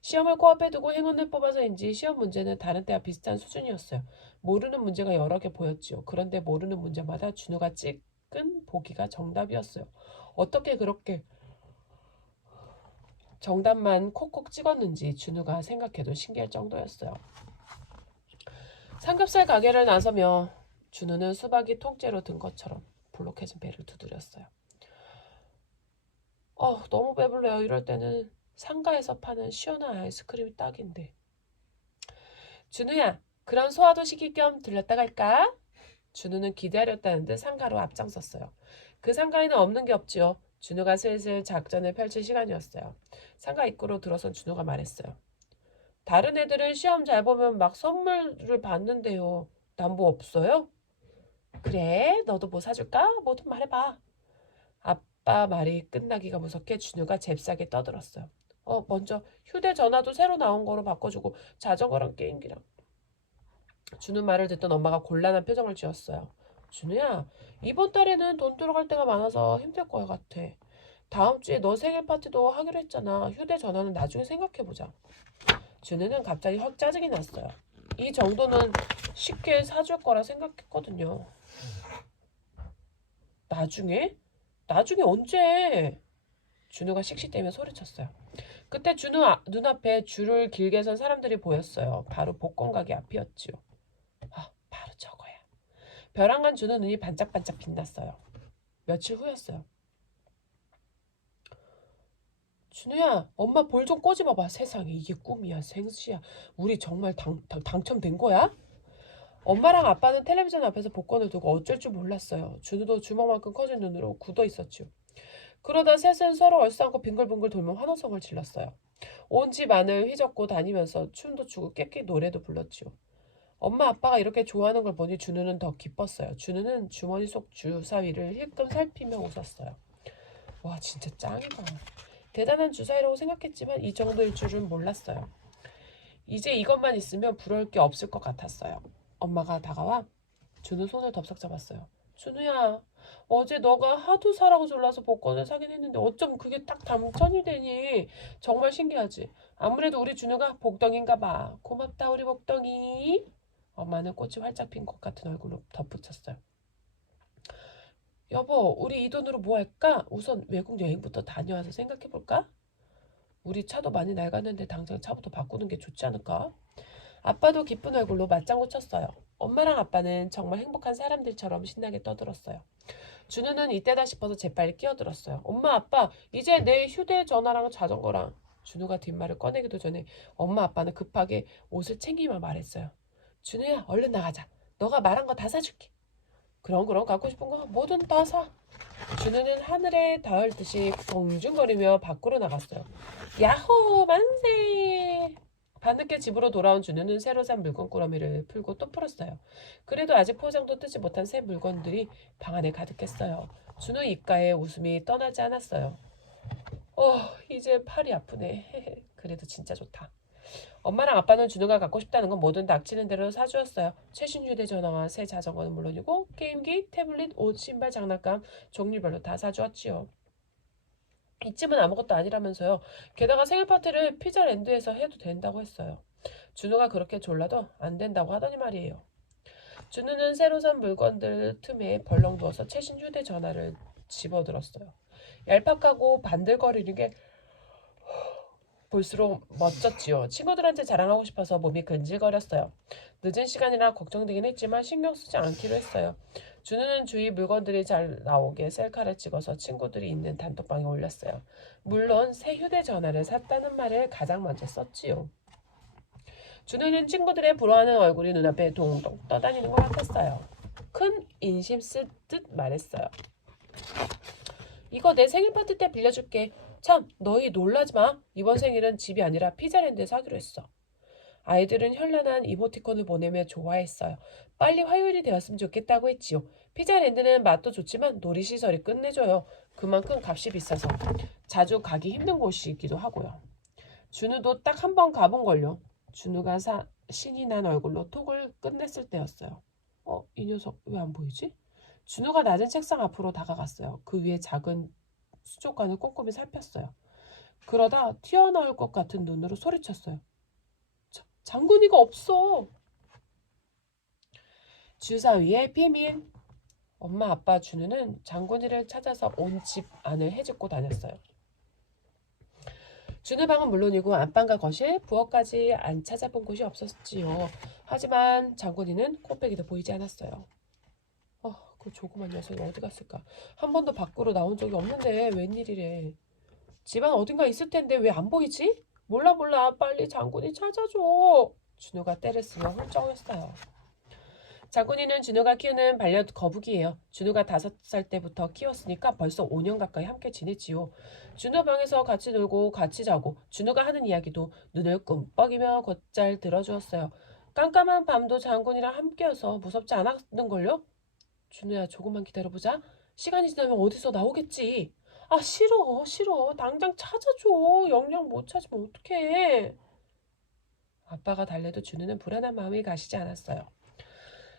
시험을 코앞에 두고 행운을 뽑아서인지 시험 문제는 다른 때와 비슷한 수준이었어요. 모르는 문제가 여러 개 보였지요. 그런데 모르는 문제마다 준우가 찍은 보기가 정답이었어요. 어떻게 그렇게 정답만 콕콕 찍었는지 준우가 생각해도 신기할 정도였어요. 삼겹살 가게를 나서며 준우는 수박이 통째로 든 것처럼 볼록해진 배를 두드렸어요. 너무 배불러요. 이럴 때는 상가에서 파는 시원한 아이스크림이 딱인데. 준우야, 그럼 소화도 시킬 겸 들렸다 갈까? 준우는 기다렸다는 듯 상가로 앞장섰어요. 그 상가에는 없는 게 없지요. 준우가 슬슬 작전을 펼칠 시간이었어요. 상가 입구로 들어선 준우가 말했어요. 다른 애들은 시험 잘 보면 막 선물을 받는데요. 난 뭐 없어요? 그래, 너도 뭐 사줄까? 뭐든 말해봐. 아빠 말이 끝나기가 무섭게 준우가 잽싸게 떠들었어요. 먼저 휴대전화도 새로 나온 거로 바꿔주고 자전거랑 게임기랑. 준우 말을 듣던 엄마가 곤란한 표정을 지었어요. 준우야, 이번 달에는 돈 들어갈 때가 많아서 힘들 것 같아. 다음 주에 너 생일 파티도 하기로 했잖아. 휴대전화는 나중에 생각해보자. 준우는 갑자기 확 짜증이 났어요. 이 정도는 쉽게 사줄 거라 생각했거든요. 나중에? 나중에 언제? 준우가 씩씩대며 소리쳤어요. 그때 준우 눈앞에 줄을 길게 선 사람들이 보였어요. 바로 복권 가게 앞이었지요. 바로 저거야. 벼랑간 준우 눈이 반짝반짝 빛났어요. 며칠 후였어요. 준우야, 엄마 볼 좀 꼬집어봐. 세상에 이게 꿈이야, 생수야. 우리 정말 당첨된 거야? 엄마랑 아빠는 텔레비전 앞에서 복권을 두고 어쩔 줄 몰랐어요. 준우도 주먹만큼 커진 눈으로 굳어 있었죠. 그러다 셋은 서로 얼싸안고 빙글빙글 돌며 환호성을 질렀어요. 온 집 안을 휘젓고 다니면서 춤도 추고 깨끼 노래도 불렀지요. 엄마 아빠가 이렇게 좋아하는 걸 보니 준우는 더 기뻤어요. 준우는 주머니 속 주사위를 힐끔 살피며 웃었어요. 와 진짜 짱이다. 대단한 주사위라고 생각했지만 이 정도일 줄은 몰랐어요. 이제 이것만 있으면 부러울 게 없을 것 같았어요. 엄마가 다가와 준우 손을 덥석 잡았어요. 준우야, 어제 너가 하도 사라고 졸라서 복권을 사긴 했는데 어쩜 그게 딱 당첨이 되니? 정말 신기하지? 아무래도 우리 준우가 복덩인가 봐. 고맙다 우리 복덩이. 엄마는 꽃이 활짝 핀 것 같은 얼굴로 덧붙였어요. 여보, 우리 이 돈으로 뭐 할까? 우선 외국 여행부터 다녀와서 생각해볼까? 우리 차도 많이 낡았는데 당장 차부터 바꾸는 게 좋지 않을까? 아빠도 기쁜 얼굴로 맞장구 쳤어요. 엄마랑 아빠는 정말 행복한 사람들처럼 신나게 떠들었어요. 준우는 이때다 싶어서 재빨리 끼어들었어요. 엄마, 아빠, 이제 내 휴대전화랑 자전거랑. 준우가 뒷말을 꺼내기도 전에 엄마, 아빠는 급하게 옷을 챙기며 말했어요. 준우야, 얼른 나가자. 너가 말한 거 다 사줄게. 그럼 갖고 싶은 거 뭐든 다 사. 준우는 하늘에 닿을 듯이 벙중거리며 밖으로 나갔어요. 야호 만세! 밤늦게 집으로 돌아온 준우는 새로 산 물건 꾸러미를 풀고 또 풀었어요. 그래도 아직 포장도 뜯지 못한 새 물건들이 방 안에 가득했어요. 준우 입가에 웃음이 떠나지 않았어요. 이제 팔이 아프네. 그래도 진짜 좋다. 엄마랑 아빠는 준우가 갖고 싶다는 건 뭐든 닥치는 대로 사주었어요. 최신 휴대전화와 새 자전거는 물론이고 게임기, 태블릿, 옷, 신발, 장난감 종류별로 다 사주었지요. 이쯤은 아무것도 아니라면서요. 게다가 생일 파티를 피자랜드에서 해도 된다고 했어요. 준우가 그렇게 졸라도 안 된다고 하더니 말이에요. 준우는 새로 산 물건들 틈에 벌렁 누워서 최신 휴대전화를 집어들었어요. 얄팍하고 반들거리는 게 볼수록 멋졌지요. 친구들한테 자랑하고 싶어서 몸이 근질거렸어요. 늦은 시간이라 걱정되긴 했지만 신경 쓰지 않기로 했어요. 준우는 주위 물건들이 잘 나오게 셀카를 찍어서 친구들이 있는 단톡방에 올렸어요. 물론 새 휴대전화를 샀다는 말을 가장 먼저 썼지요. 준우는 친구들의 부러워하는 얼굴이 눈앞에 동동 떠다니는 것 같았어요. 큰 인심 쓸 듯 말했어요. 이거 내 생일 파티 때 빌려줄게. 참, 너희 놀라지 마. 이번 생일은 집이 아니라 피자랜드에서 하기로 했어. 아이들은 현란한 이모티콘을 보내며 좋아했어요. 빨리 화요일이 되었으면 좋겠다고 했지요. 피자랜드는 맛도 좋지만 놀이시설이 끝내줘요. 그만큼 값이 비싸서 자주 가기 힘든 곳이기도 하고요. 준우도 딱 한 번 가본걸요. 준우가 신이 난 얼굴로 톡을 끝냈을 때였어요. 이 녀석 왜 안 보이지? 준우가 낮은 책상 앞으로 다가갔어요. 그 위에 작은 수족관을 꼼꼼히 살폈어요. 그러다 튀어나올 것 같은 눈으로 소리쳤어요. 장군이가 없어. 주사위의 비밀. 엄마 아빠 준우는 장군이를 찾아서 온 집 안을 헤집고 다녔어요. 준우 방은 물론이고 안방과 거실, 부엌까지 안 찾아본 곳이 없었지요. 하지만 장군이는 코빼기도 보이지 않았어요. 그 조그만 녀석이 어디 갔을까? 한 번도 밖으로 나온 적이 없는데 웬일이래. 집안 어딘가 있을 텐데 왜 안 보이지? 몰라 빨리 장군이 찾아줘. 준우가 떼를 쓰며 훌쩍였어요. 장군이는 준우가 키우는 반려 거북이에요. 준우가 5살 때부터 키웠으니까 벌써 5년 가까이 함께 지냈지요. 준우 방에서 같이 놀고 같이 자고 준우가 하는 이야기도 눈을 끔뻑이며 곧잘 들어주었어요. 깜깜한 밤도 장군이랑 함께여서 무섭지 않았는걸요? 준우야 조금만 기다려보자. 시간이 지나면 어디서 나오겠지. 싫어. 당장 찾아줘. 영영 못 찾으면 어떡해. 아빠가 달래도 준우는 불안한 마음이 가시지 않았어요.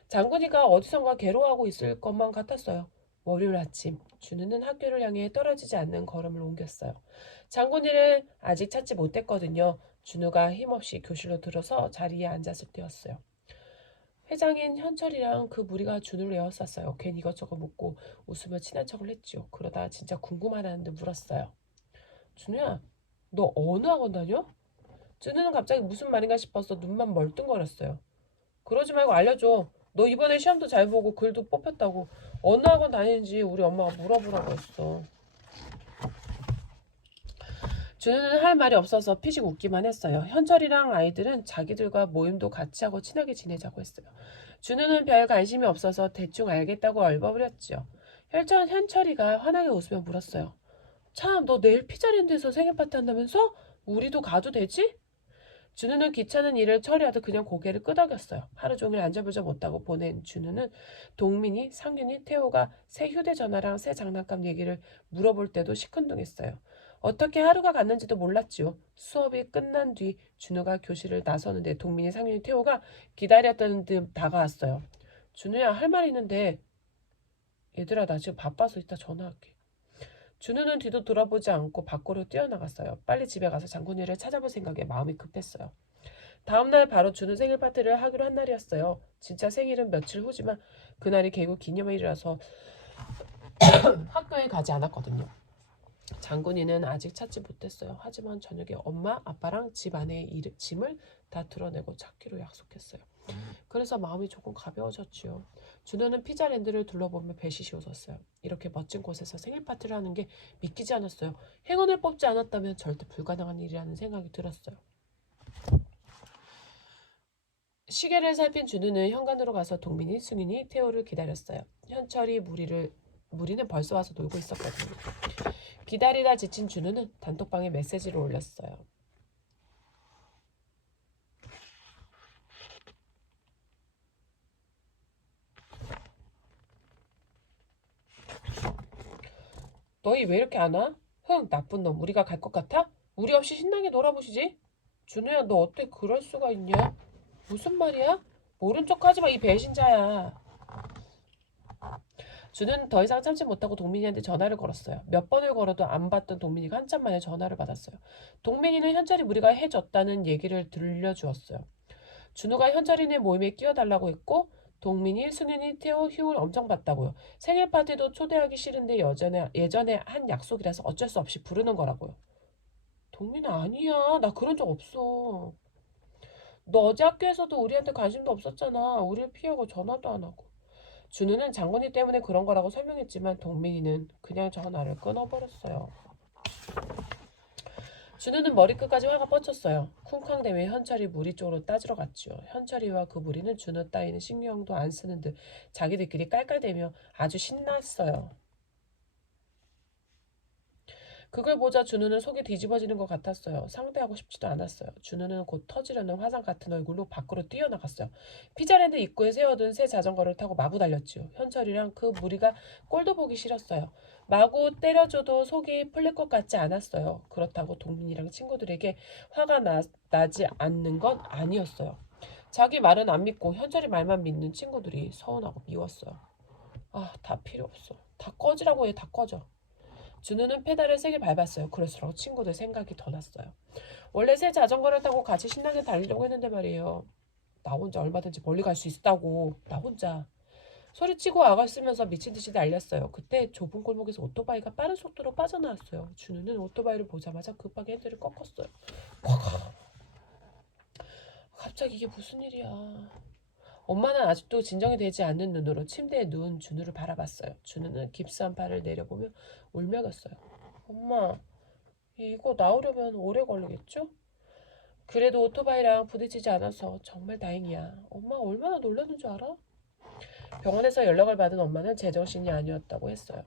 장군이가 어디선가 괴로워하고 있을 것만 같았어요. 월요일 아침 준우는 학교를 향해 떨어지지 않는 걸음을 옮겼어요. 장군이를 아직 찾지 못했거든요. 준우가 힘없이 교실로 들어서 자리에 앉았을 때였어요. 회장인 현철이랑 그 무리가 준우를 에워쌌어요. 괜히 이것저것 묻고 웃으며 친한 척을 했지요. 그러다 진짜 궁금하다는 듯 물었어요. 준우야, 너 어느 학원 다녀? 준우는 갑자기 무슨 말인가 싶어서 눈만 멀뚱거렸어요. 그러지 말고 알려줘. 너 이번에 시험도 잘 보고 글도 뽑혔다고. 어느 학원 다니는지 우리 엄마가 물어보라고 했어. 준우는 할 말이 없어서 피식 웃기만 했어요. 현철이랑 아이들은 자기들과 모임도 같이 하고 친하게 지내자고 했어요. 준우는 별 관심이 없어서 대충 알겠다고 얼버무렸죠. 현철이가 환하게 웃으며 물었어요. 참, 너 내일 피자랜드에서 생일 파티 한다면서? 우리도 가도 되지? 준우는 귀찮은 일을 처리하듯 그냥 고개를 끄덕였어요. 하루 종일 앉아보자 못하고 보낸 준우는 동민이, 상윤이, 태호가 새 휴대전화랑 새 장난감 얘기를 물어볼 때도 시큰둥했어요. 어떻게 하루가 갔는지도 몰랐지요. 수업이 끝난 뒤 준우가 교실을 나서는데 동민이, 상윤이, 태호가 기다렸던 듯 다가왔어요. 준우야, 할 말 있는데. 얘들아, 나 지금 바빠서 이따 전화할게. 준우는 뒤도 돌아보지 않고 밖으로 뛰어나갔어요. 빨리 집에 가서 장군이를 찾아볼 생각에 마음이 급했어요. 다음날 바로 준우 생일 파티를 하기로 한 날이었어요. 진짜 생일은 며칠 후지만 그날이 개국 기념일이라서 학교에 가지 않았거든요. 장군이는 아직 찾지 못했어요. 하지만 저녁에 엄마, 아빠랑 집 안에 짐을 다 드러내고 찾기로 약속했어요. 그래서 마음이 조금 가벼워졌지요. 준호는 피자랜드를 둘러보며 배시시 웃었어요. 이렇게 멋진 곳에서 생일 파티를 하는 게 믿기지 않았어요. 행운을 뽑지 않았다면 절대 불가능한 일이라는 생각이 들었어요. 시계를 살핀 준우는 현관으로 가서 동민이, 승윤이, 태호를 기다렸어요. 현철이 무리는 벌써 와서 놀고 있었거든요. 기다리다 지친 준우는 단톡방에 메시지를 올렸어요. 너희 왜 이렇게 안 와? 흥, 나쁜 놈. 우리가 갈 것 같아? 우리 없이 신나게 놀아보시지. 준우야, 너 어떻게 그럴 수가 있냐? 무슨 말이야? 모른 척 하지 마, 이 배신자야. 준우는 더 이상 참지 못하고 동민이한테 전화를 걸었어요. 몇 번을 걸어도 안 받던 동민이가 한참 만에 전화를 받았어요. 동민이는 현철이 무리가 해줬다는 얘기를 들려주었어요. 준우가 현철이네 모임에 끼워달라고 했고 동민이, 승윤이, 태호, 휴을 엄청 봤다고요. 생일 파티도 초대하기 싫은데 예전에 한 약속이라서 어쩔 수 없이 부르는 거라고요. 동민아, 아니야. 나 그런 적 없어. 너 어제 학교에서도 우리한테 관심도 없었잖아. 우리를 피하고 전화도 안 하고. 준우는 장군이 때문에 그런 거라고 설명했지만 동민이는 그냥 전화를 끊어버렸어요. 준우는 머리끝까지 화가 뻗쳤어요. 쿵쾅대며 현철이 무리 쪽으로 따지러 갔지요. 현철이와 그 무리는 준우 따위는 신경도 안 쓰는 듯 자기들끼리 깔깔대며 아주 신났어요. 그걸 보자 준우는 속이 뒤집어지는 것 같았어요. 상대하고 싶지도 않았어요. 준우는 곧 터지려는 화상 같은 얼굴로 밖으로 뛰어나갔어요. 피자랜드 입구에 세워둔 새 자전거를 타고 마구 달렸지요. 현철이랑 그 무리가 꼴도 보기 싫었어요. 마구 때려줘도 속이 풀릴 것 같지 않았어요. 그렇다고 동민이랑 친구들에게 화가 나지 않는 건 아니었어요. 자기 말은 안 믿고 현철이 말만 믿는 친구들이 서운하고 미웠어요. 아, 다 필요 없어. 다 꺼지라고 해, 다 꺼져. 준우는 페달을 세게 밟았어요. 그럴수록 친구들 생각이 더 났어요. 원래 새 자전거를 타고 같이 신나게 달리려고 했는데 말이에요. 나 혼자 얼마든지 멀리 갈 수 있다고. 나 혼자. 소리치고 악을 쓰면서 미친 듯이 달렸어요. 그때 좁은 골목에서 오토바이가 빠른 속도로 빠져나왔어요. 준우는 오토바이를 보자마자 급하게 핸들을 꺾었어요. 갑자기 이게 무슨 일이야. 엄마는 아직도 진정이 되지 않는 눈으로 침대에 누운 준우를 바라봤어요. 준우는 깁스한 팔을 내려보며 울먹였어요. 엄마, 이거 나오려면 오래 걸리겠죠? 그래도 오토바이랑 부딪히지 않아서 정말 다행이야. 엄마 얼마나 놀랐는 줄 알아? 병원에서 연락을 받은 엄마는 제정신이 아니었다고 했어요.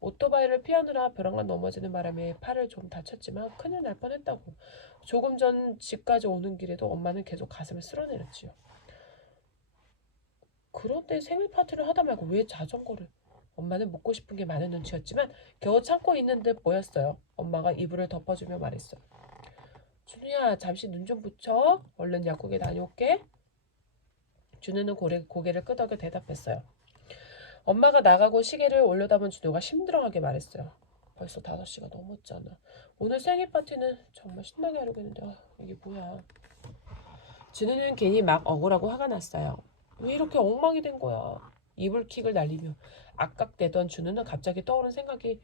오토바이를 피하느라 벼랑간 넘어지는 바람에 팔을 좀 다쳤지만 큰일 날 뻔했다고. 조금 전 집까지 오는 길에도 엄마는 계속 가슴을 쓸어내렸지요. 그런데 생일 파티를 하다 말고 왜 자전거를? 엄마는 묻고 싶은 게 많은 눈치였지만 겨우 참고 있는 듯 보였어요. 엄마가 이불을 덮어주며 말했어요. 준우야, 잠시 눈 좀 붙여. 얼른 약국에 다녀올게. 준우는 고개를 끄덕여 대답했어요. 엄마가 나가고 시계를 올려다본 준우가 힘들어하게 말했어요. 벌써 5시가 넘었잖아. 오늘 생일 파티는 정말 신나게 하려고 했는데 이게 뭐야. 준우는 괜히 막 억울하고 화가 났어요. 왜 이렇게 엉망이 된 거야. 이불킥을 날리며 악각대던 준우는 갑자기 떠오른 생각이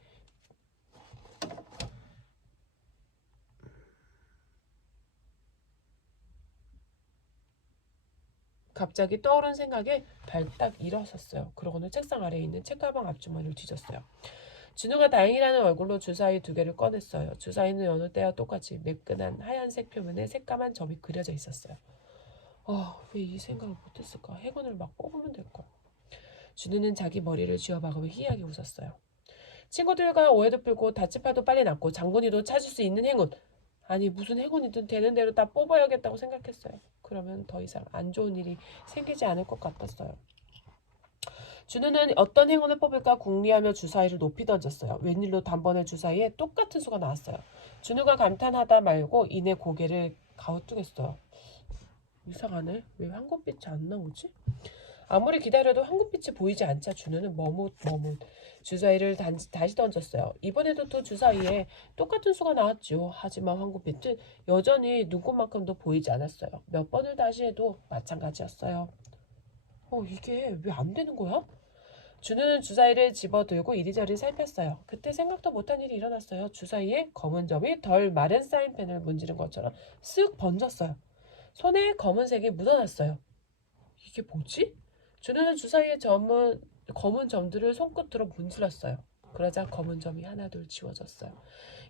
생각에 발딱 일어섰어요. 그러고는 책상 아래에 있는 책가방 앞주머니를 뒤졌어요. 진우가 다행이라는 얼굴로 주사위 2개를 꺼냈어요. 주사위는 여느 때와 똑같이 매끈한 하얀색 표면에 새까만 점이 그려져 있었어요. 왜 이 생각을 못했을까? 행운을 막 뽑으면 될걸. 준우는 자기 머리를 쥐어박으며 희하게 웃었어요. 친구들과 오해도 풀고 다치파도 빨리 낫고 장군이도 찾을 수 있는 행운. 아니 무슨 행운이든 되는 대로 다 뽑아야겠다고 생각했어요. 그러면 더 이상 안 좋은 일이 생기지 않을 것 같았어요. 준우는 어떤 행운을 뽑을까 궁리하며 주사위를 높이 던졌어요. 웬일로 단번에 주사위에 똑같은 수가 나왔어요. 준우가 감탄하다 말고 이내 고개를 가우뚱했어요. 이상하네. 왜 황금빛이 안 나오지? 아무리 기다려도 황금빛이 보이지 않자 준우는 머뭇 주사위를 다시 던졌어요. 이번에도 또 주사위에 똑같은 수가 나왔죠. 하지만 황금빛은 여전히 눈곱만큼도 보이지 않았어요. 몇 번을 다시 해도 마찬가지였어요. 이게 왜 안 되는 거야? 준우는 주사위를 집어들고 이리저리 살폈어요. 그때 생각도 못한 일이 일어났어요. 주사위에 검은 점이 덜 마른 사인펜을 문지른 것처럼 쓱 번졌어요. 손에 검은색이 묻어났어요. 이게 뭐지? 준우는 주사위에 검은 점들을 손끝으로 문질렀어요. 그러자 검은 점이 하나둘 지워졌어요.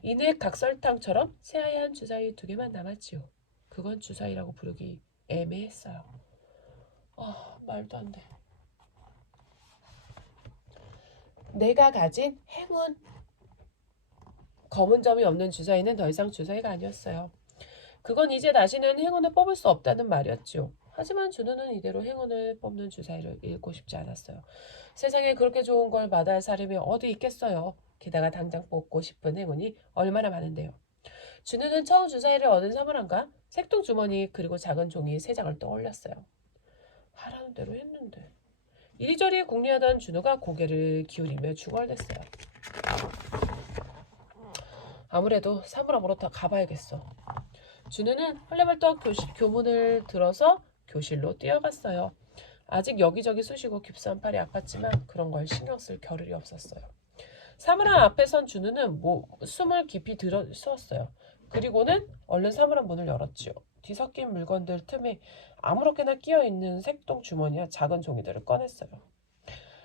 이내 각설탕처럼 새하얀 주사위 2개만 남았지요. 그건 주사위라고 부르기 애매했어요. 말도 안 돼. 내가 가진 행운. 검은 점이 없는 주사위는 더 이상 주사위가 아니었어요. 그건 이제 다시는 행운을 뽑을 수 없다는 말이었지요. 하지만 준우는 이대로 행운을 뽑는 주사위를 잃고 싶지 않았어요. 세상에 그렇게 좋은 걸 마다할 사람이 어디 있겠어요. 게다가 당장 뽑고 싶은 행운이 얼마나 많은데요. 준우는 처음 주사위를 얻은 사물함과 색동 주머니 그리고 작은 종이 3장을 떠올렸어요. 하라는 대로 했는데. 이리저리 궁리하던 준우가 고개를 기울이며 중얼댔어요. 아무래도 사물함으로 더 가봐야겠어. 준우는 헐레벌떡 교문을 들어서 교실로 뛰어갔어요. 아직 여기저기 쑤시고 깁스한 팔이 아팠지만 그런 걸 신경 쓸 겨를이 없었어요. 사물함 앞에 선 준우는 숨을 깊이 들어 쉬었어요. 그리고는 얼른 사물함 문을 열었지요. 뒤섞인 물건들 틈에 아무렇게나 끼어있는 색동 주머니와 작은 종이들을 꺼냈어요.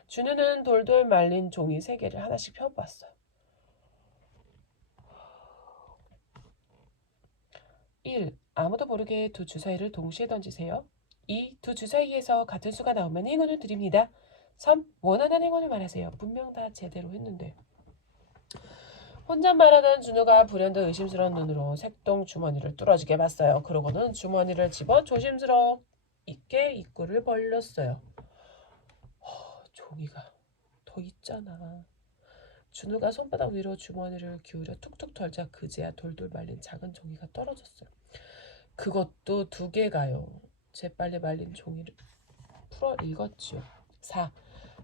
준우는 돌돌 말린 종이 3개를 하나씩 펴보았어요. 1. 아무도 모르게 두 주사위를 동시에 던지세요. 2. 두 주사위에서 같은 수가 나오면 행운을 드립니다. 3. 원하는 행운을 말하세요. 분명 다 제대로 했는데. 혼자 말하던 준우가 불현듯 의심스러운 눈으로 색동 주머니를 뚫어지게 봤어요. 그러고는 주머니를 집어 조심스럽게 입구를 벌렸어요. 종이가 더 있잖아. 준우가 손바닥 위로 주머니를 기울여 툭툭 털자 그제야 돌돌 말린 작은 종이가 떨어졌어요. 그것도 2개가요. 재빨리 말린 종이를 풀어 읽었지요. 4.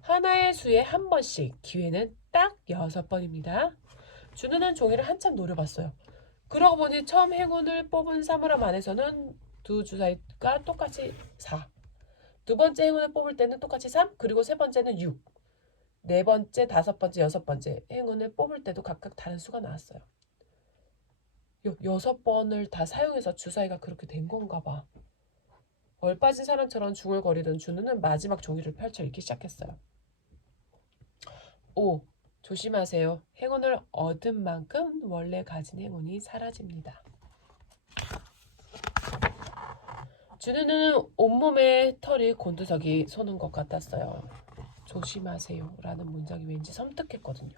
하나의 수에 한 번씩, 기회는 딱 6번입니다. 준우는 종이를 한참 노려봤어요. 그러고 보니 처음 행운을 뽑은 사물함 안에서는 두 주사위가 똑같이 4. 두 번째 행운을 뽑을 때는 똑같이 3, 그리고 세 번째는 6. 네 번째, 5번째, 6번째 행운을 뽑을 때도 각각 다른 수가 나왔어요. 6번을 다 사용해서 주사위가 그렇게 된 건가 봐. 얼빠진 사람처럼 중얼거리던 준우는 마지막 종이를 펼쳐 읽기 시작했어요. 5. 조심하세요. 행운을 얻은 만큼 원래 가진 행운이 사라집니다. 준우는 온몸에 털이 곤두서기 솟는 것 같았어요. 조심하세요 라는 문장이 왠지 섬뜩했거든요.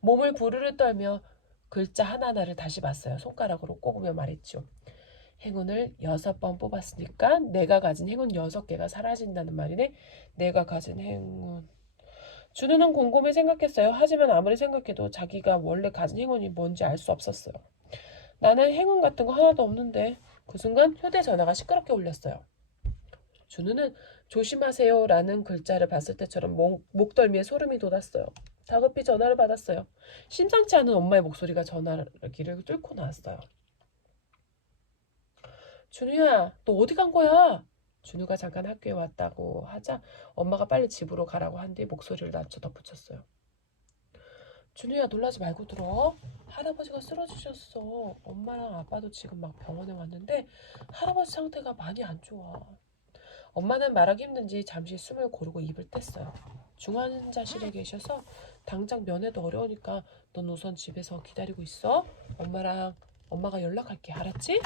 몸을 부르르 떨며 글자 하나하나를 다시 봤어요. 손가락으로 꼽으며 말했죠. 행운을 6번 뽑았으니까 내가 가진 행운 6개가 사라진다는 말이네. 내가 가진 행운. 준우는 곰곰이 생각했어요. 하지만 아무리 생각해도 자기가 원래 가진 행운이 뭔지 알 수 없었어요. 나는 행운 같은 거 하나도 없는데. 그 순간 휴대전화가 시끄럽게 울렸어요. 준우는 조심하세요 라는 글자를 봤을 때처럼 목덜미에 소름이 돋았어요. 다급히 전화를 받았어요. 심상치 않은 엄마의 목소리가 전화기를 뚫고 나왔어요. 준우야, 너 어디 간 거야? 준우가 잠깐 학교에 왔다고 하자 엄마가 빨리 집으로 가라고 한 뒤 목소리를 낮춰 덧붙였어요. 준우야, 놀라지 말고 들어. 할아버지가 쓰러지셨어. 엄마랑 아빠도 지금 막 병원에 왔는데 할아버지 상태가 많이 안 좋아. 엄마는 말하기 힘든지 잠시 숨을 고르고 입을 뗐어요. 중환자실에 계셔서 당장 면회도 어려우니까 넌 우선 집에서 기다리고 있어. 엄마가 연락할게. 알았지?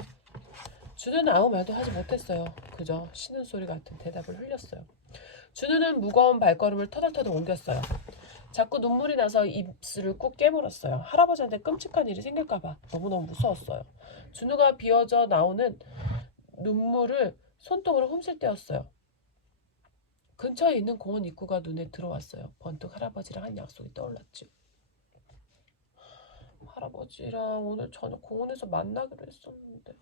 준우는 아무 말도 하지 못했어요. 그저 쉬는 소리 같은 대답을 흘렸어요. 준우는 무거운 발걸음을 터덜터덜 옮겼어요. 자꾸 눈물이 나서 입술을 꾹 깨물었어요. 할아버지한테 끔찍한 일이 생길까봐 너무너무 무서웠어요. 준우가 비어져 나오는 눈물을 손등으로 훔실 때였어요. 근처에 있는 공원 입구가 눈에 들어왔어요. 번뜩 할아버지랑 한 약속이 떠올랐죠. 할아버지랑 오늘 저녁 공원에서 만나기로 했었는데.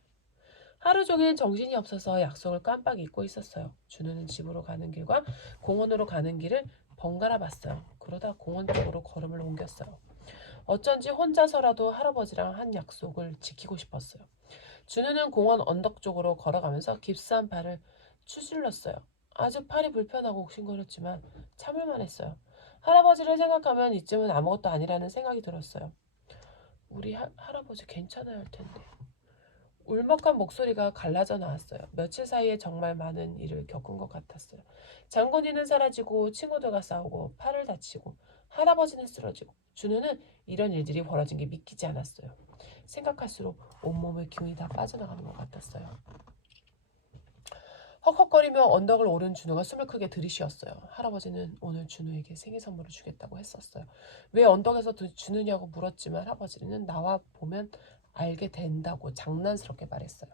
하루 종일 정신이 없어서 약속을 깜빡 잊고 있었어요. 준우는 집으로 가는 길과 공원으로 가는 길을 번갈아 봤어요. 그러다 공원 쪽으로 걸음을 옮겼어요. 어쩐지 혼자서라도 할아버지랑 한 약속을 지키고 싶었어요. 준우는 공원 언덕 쪽으로 걸어가면서 깁스한 발을 추슬렀어요. 아주 팔이 불편하고 욱신거렸지만 참을만 했어요. 할아버지를 생각하면 이쯤은 아무것도 아니라는 생각이 들었어요. 우리 할아버지 괜찮아야 할 텐데. 울먹한 목소리가 갈라져 나왔어요. 며칠 사이에 정말 많은 일을 겪은 것 같았어요. 장군이는 사라지고 친구들과 싸우고 팔을 다치고 할아버지는 쓰러지고 준우는 이런 일들이 벌어진 게 믿기지 않았어요. 생각할수록 온몸의 기운이 다 빠져나가는 것 같았어요. 헉헉거리며 언덕을 오른 준우가 숨을 크게 들이쉬었어요. 할아버지는 오늘 준우에게 생일 선물을 주겠다고 했었어요. 왜 언덕에서 주느냐고 물었지만 할아버지는 나와 보면 알게 된다고 장난스럽게 말했어요.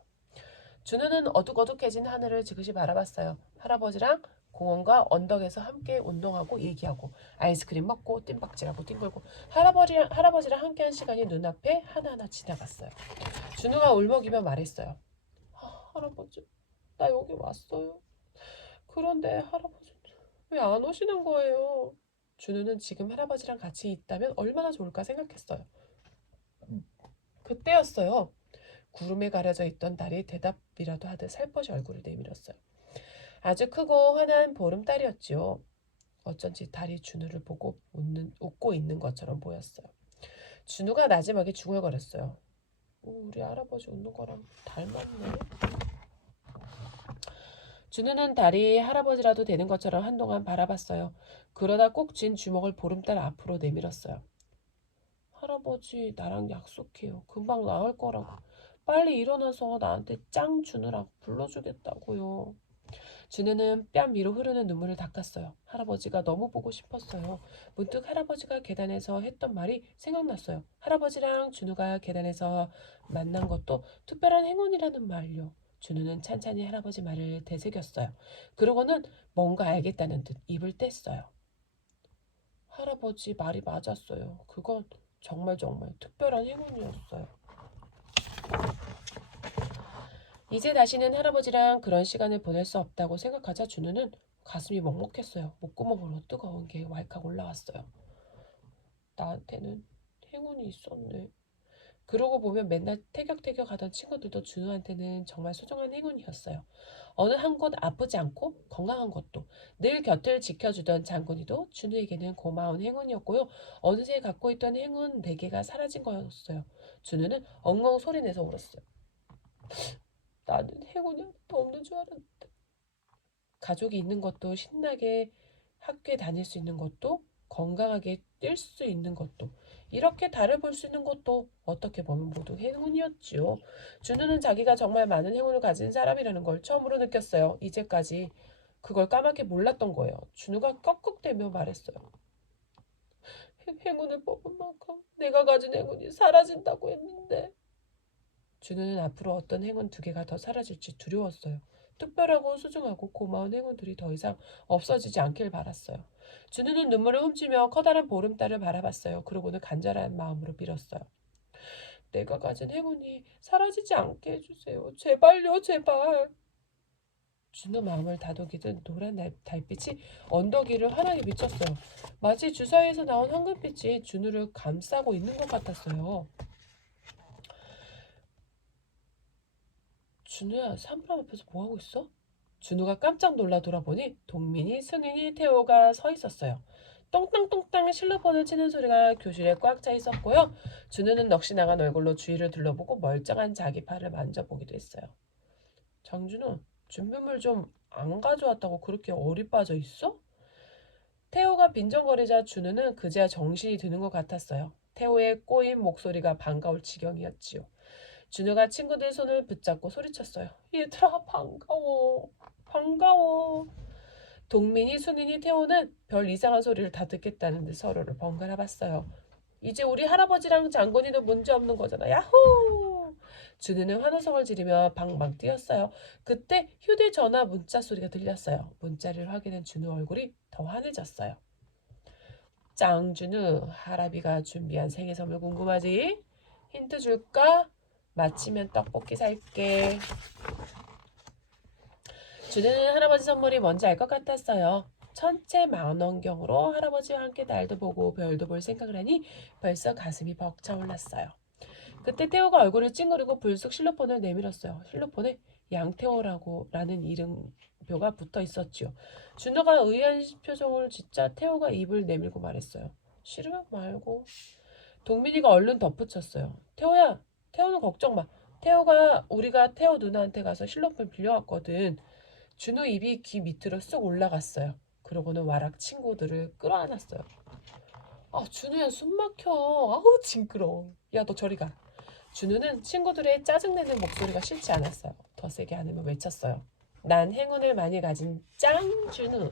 준우는 어둑어둑해진 하늘을 지그시 바라봤어요. 할아버지랑 공원과 언덕에서 함께 운동하고 얘기하고 아이스크림 먹고 뜀박질하고 뒹굴고 할아버지랑 함께한 시간이 눈앞에 하나하나 지나갔어요. 준우가 울먹이며 말했어요. 할아버지, 나 여기 왔어요. 그런데 할아버지 왜 안 오시는 거예요? 준우는 지금 할아버지랑 같이 있다면 얼마나 좋을까 생각했어요. 그때였어요. 구름에 가려져 있던 달이 대답이라도 하듯 살포시 얼굴을 내밀었어요. 아주 크고 환한 보름달이었지요. 어쩐지 달이 준우를 보고 웃고 있는 것처럼 보였어요. 준우가 나지막에 중얼거렸어요. 오, 우리 할아버지 웃는 거랑 닮았네. 준우는 달이 할아버지라도 되는 것처럼 한동안 바라봤어요. 그러다 꼭 쥔 주먹을 보름달 앞으로 내밀었어요. 할아버지, 나랑 약속해요. 금방 나을 거라고. 빨리 일어나서 나한테 짱 주느라고 불러주겠다고요. 준우는 뺨 위로 흐르는 눈물을 닦았어요. 할아버지가 너무 보고 싶었어요. 문득 할아버지가 계단에서 했던 말이 생각났어요. 할아버지랑 준우가 계단에서 만난 것도 특별한 행운이라는 말요. 준우는 찬찬히 할아버지 말을 되새겼어요. 그러고는 뭔가 알겠다는 듯 입을 뗐어요. 할아버지 말이 맞았어요. 그건 정말 특별한 행운이었어요. 이제 다시는 할아버지랑 그런 시간을 보낼 수 없다고 생각하자 준우는 가슴이 먹먹했어요. 목구멍으로 뜨거운 게 왈칵 올라왔어요. 나한테는 행운이 있었네. 그러고 보면 맨날 태격태격 하던 친구들도 준우한테는 정말 소중한 행운이었어요. 어느 한 곳 아프지 않고 건강한 것도 늘 곁을 지켜주던 장군이도 준우에게는 고마운 행운이었고요. 어느새 갖고 있던 행운 4개가 사라진 거였어요. 준우는 엉엉 소리내서 울었어요. 나는 행운이 하나도 없는 줄 알았는데. 가족이 있는 것도 신나게 학교에 다닐 수 있는 것도 건강하게 뛸 수 있는 것도 이렇게 달을 볼 수 있는 것도 어떻게 보면 모두 행운이었지요. 준우는 자기가 정말 많은 행운을 가진 사람이라는 걸 처음으로 느꼈어요. 이제까지 그걸 까맣게 몰랐던 거예요. 준우가 꺽꺽대며 말했어요. 행운을 뽑은 만큼 내가 가진 행운이 사라진다고 했는데. 준우는 앞으로 어떤 행운 2개가 더 사라질지 두려웠어요. 특별하고 소중하고 고마운 행운들이 더 이상 없어지지 않길 바랐어요. 준우는 눈물을 훔치며 커다란 보름달을 바라봤어요. 그러고는 간절한 마음으로 빌었어요. 내가 가진 행운이 사라지지 않게 해주세요. 제발요, 제발. 준우 마음을 다독이던 노란 달빛이 언덕 위를 환하게 비쳤어요. 마치 주사위에서 나온 황금빛이 준우를 감싸고 있는 것 같았어요. 준우야, 산불 앞에서 뭐하고 있어? 준우가 깜짝 놀라 돌아보니 동민이, 승인이, 태호가 서 있었어요. 똥땅똥땅 실로폰을 치는 소리가 교실에 꽉 차 있었고요. 준우는 넋이 나간 얼굴로 주위를 둘러보고 멀쩡한 자기 팔을 만져보기도 했어요. 장준우, 준비물 좀 안 가져왔다고 그렇게 어리 빠져 있어? 태호가 빈정거리자 준우는 그제야 정신이 드는 것 같았어요. 태호의 꼬인 목소리가 반가울 지경이었지요. 준우가 친구들 손을 붙잡고 소리쳤어요. 얘들아, 반가워. 반가워. 동민이, 승인이, 태호는 별 이상한 소리를 다 듣겠다는 듯 서로를 번갈아 봤어요. 이제 우리 할아버지랑 장군이도 문제 없는 거잖아. 야호! 준우는 환호성을 지르며 방방 뛰었어요. 그때 휴대전화 문자 소리가 들렸어요. 문자를 확인한 준우 얼굴이 더 환해졌어요. 짱준우, 할아비가 준비한 생일 선물 궁금하지? 힌트 줄까? 마치면 떡볶이 살게. 준우는 할아버지 선물이 뭔지 알 것 같았어요. 천체 망원경으로 할아버지와 함께 날도 보고 별도 볼 생각을 하니 벌써 가슴이 벅차올랐어요. 그때 태호가 얼굴을 찡그리고 불쑥 실로폰을 내밀었어요. 실로폰에 양태호라는 이름표가 붙어 있었지요. 준호가 의아한 표정을 짓자 태호가 입을 내밀고 말했어요. 싫으면 말고. 동민이가 얼른 덧붙였어요. 태호야, 태호는 걱정 마. 태호가 우리가 태호 누나한테 가서 실로폰 빌려왔거든. 준호 입이 귀 밑으로 쏙 올라갔어요. 그러고는 와락 친구들을 끌어안았어요. 아, 준호야, 숨 막혀. 아우, 징그러워. 야, 너 저리 가. 준우는 친구들의 짜증내는 목소리가 싫지 않았어요. 더 세게 안으며 외쳤어요. 난 행운을 많이 가진 짱준우.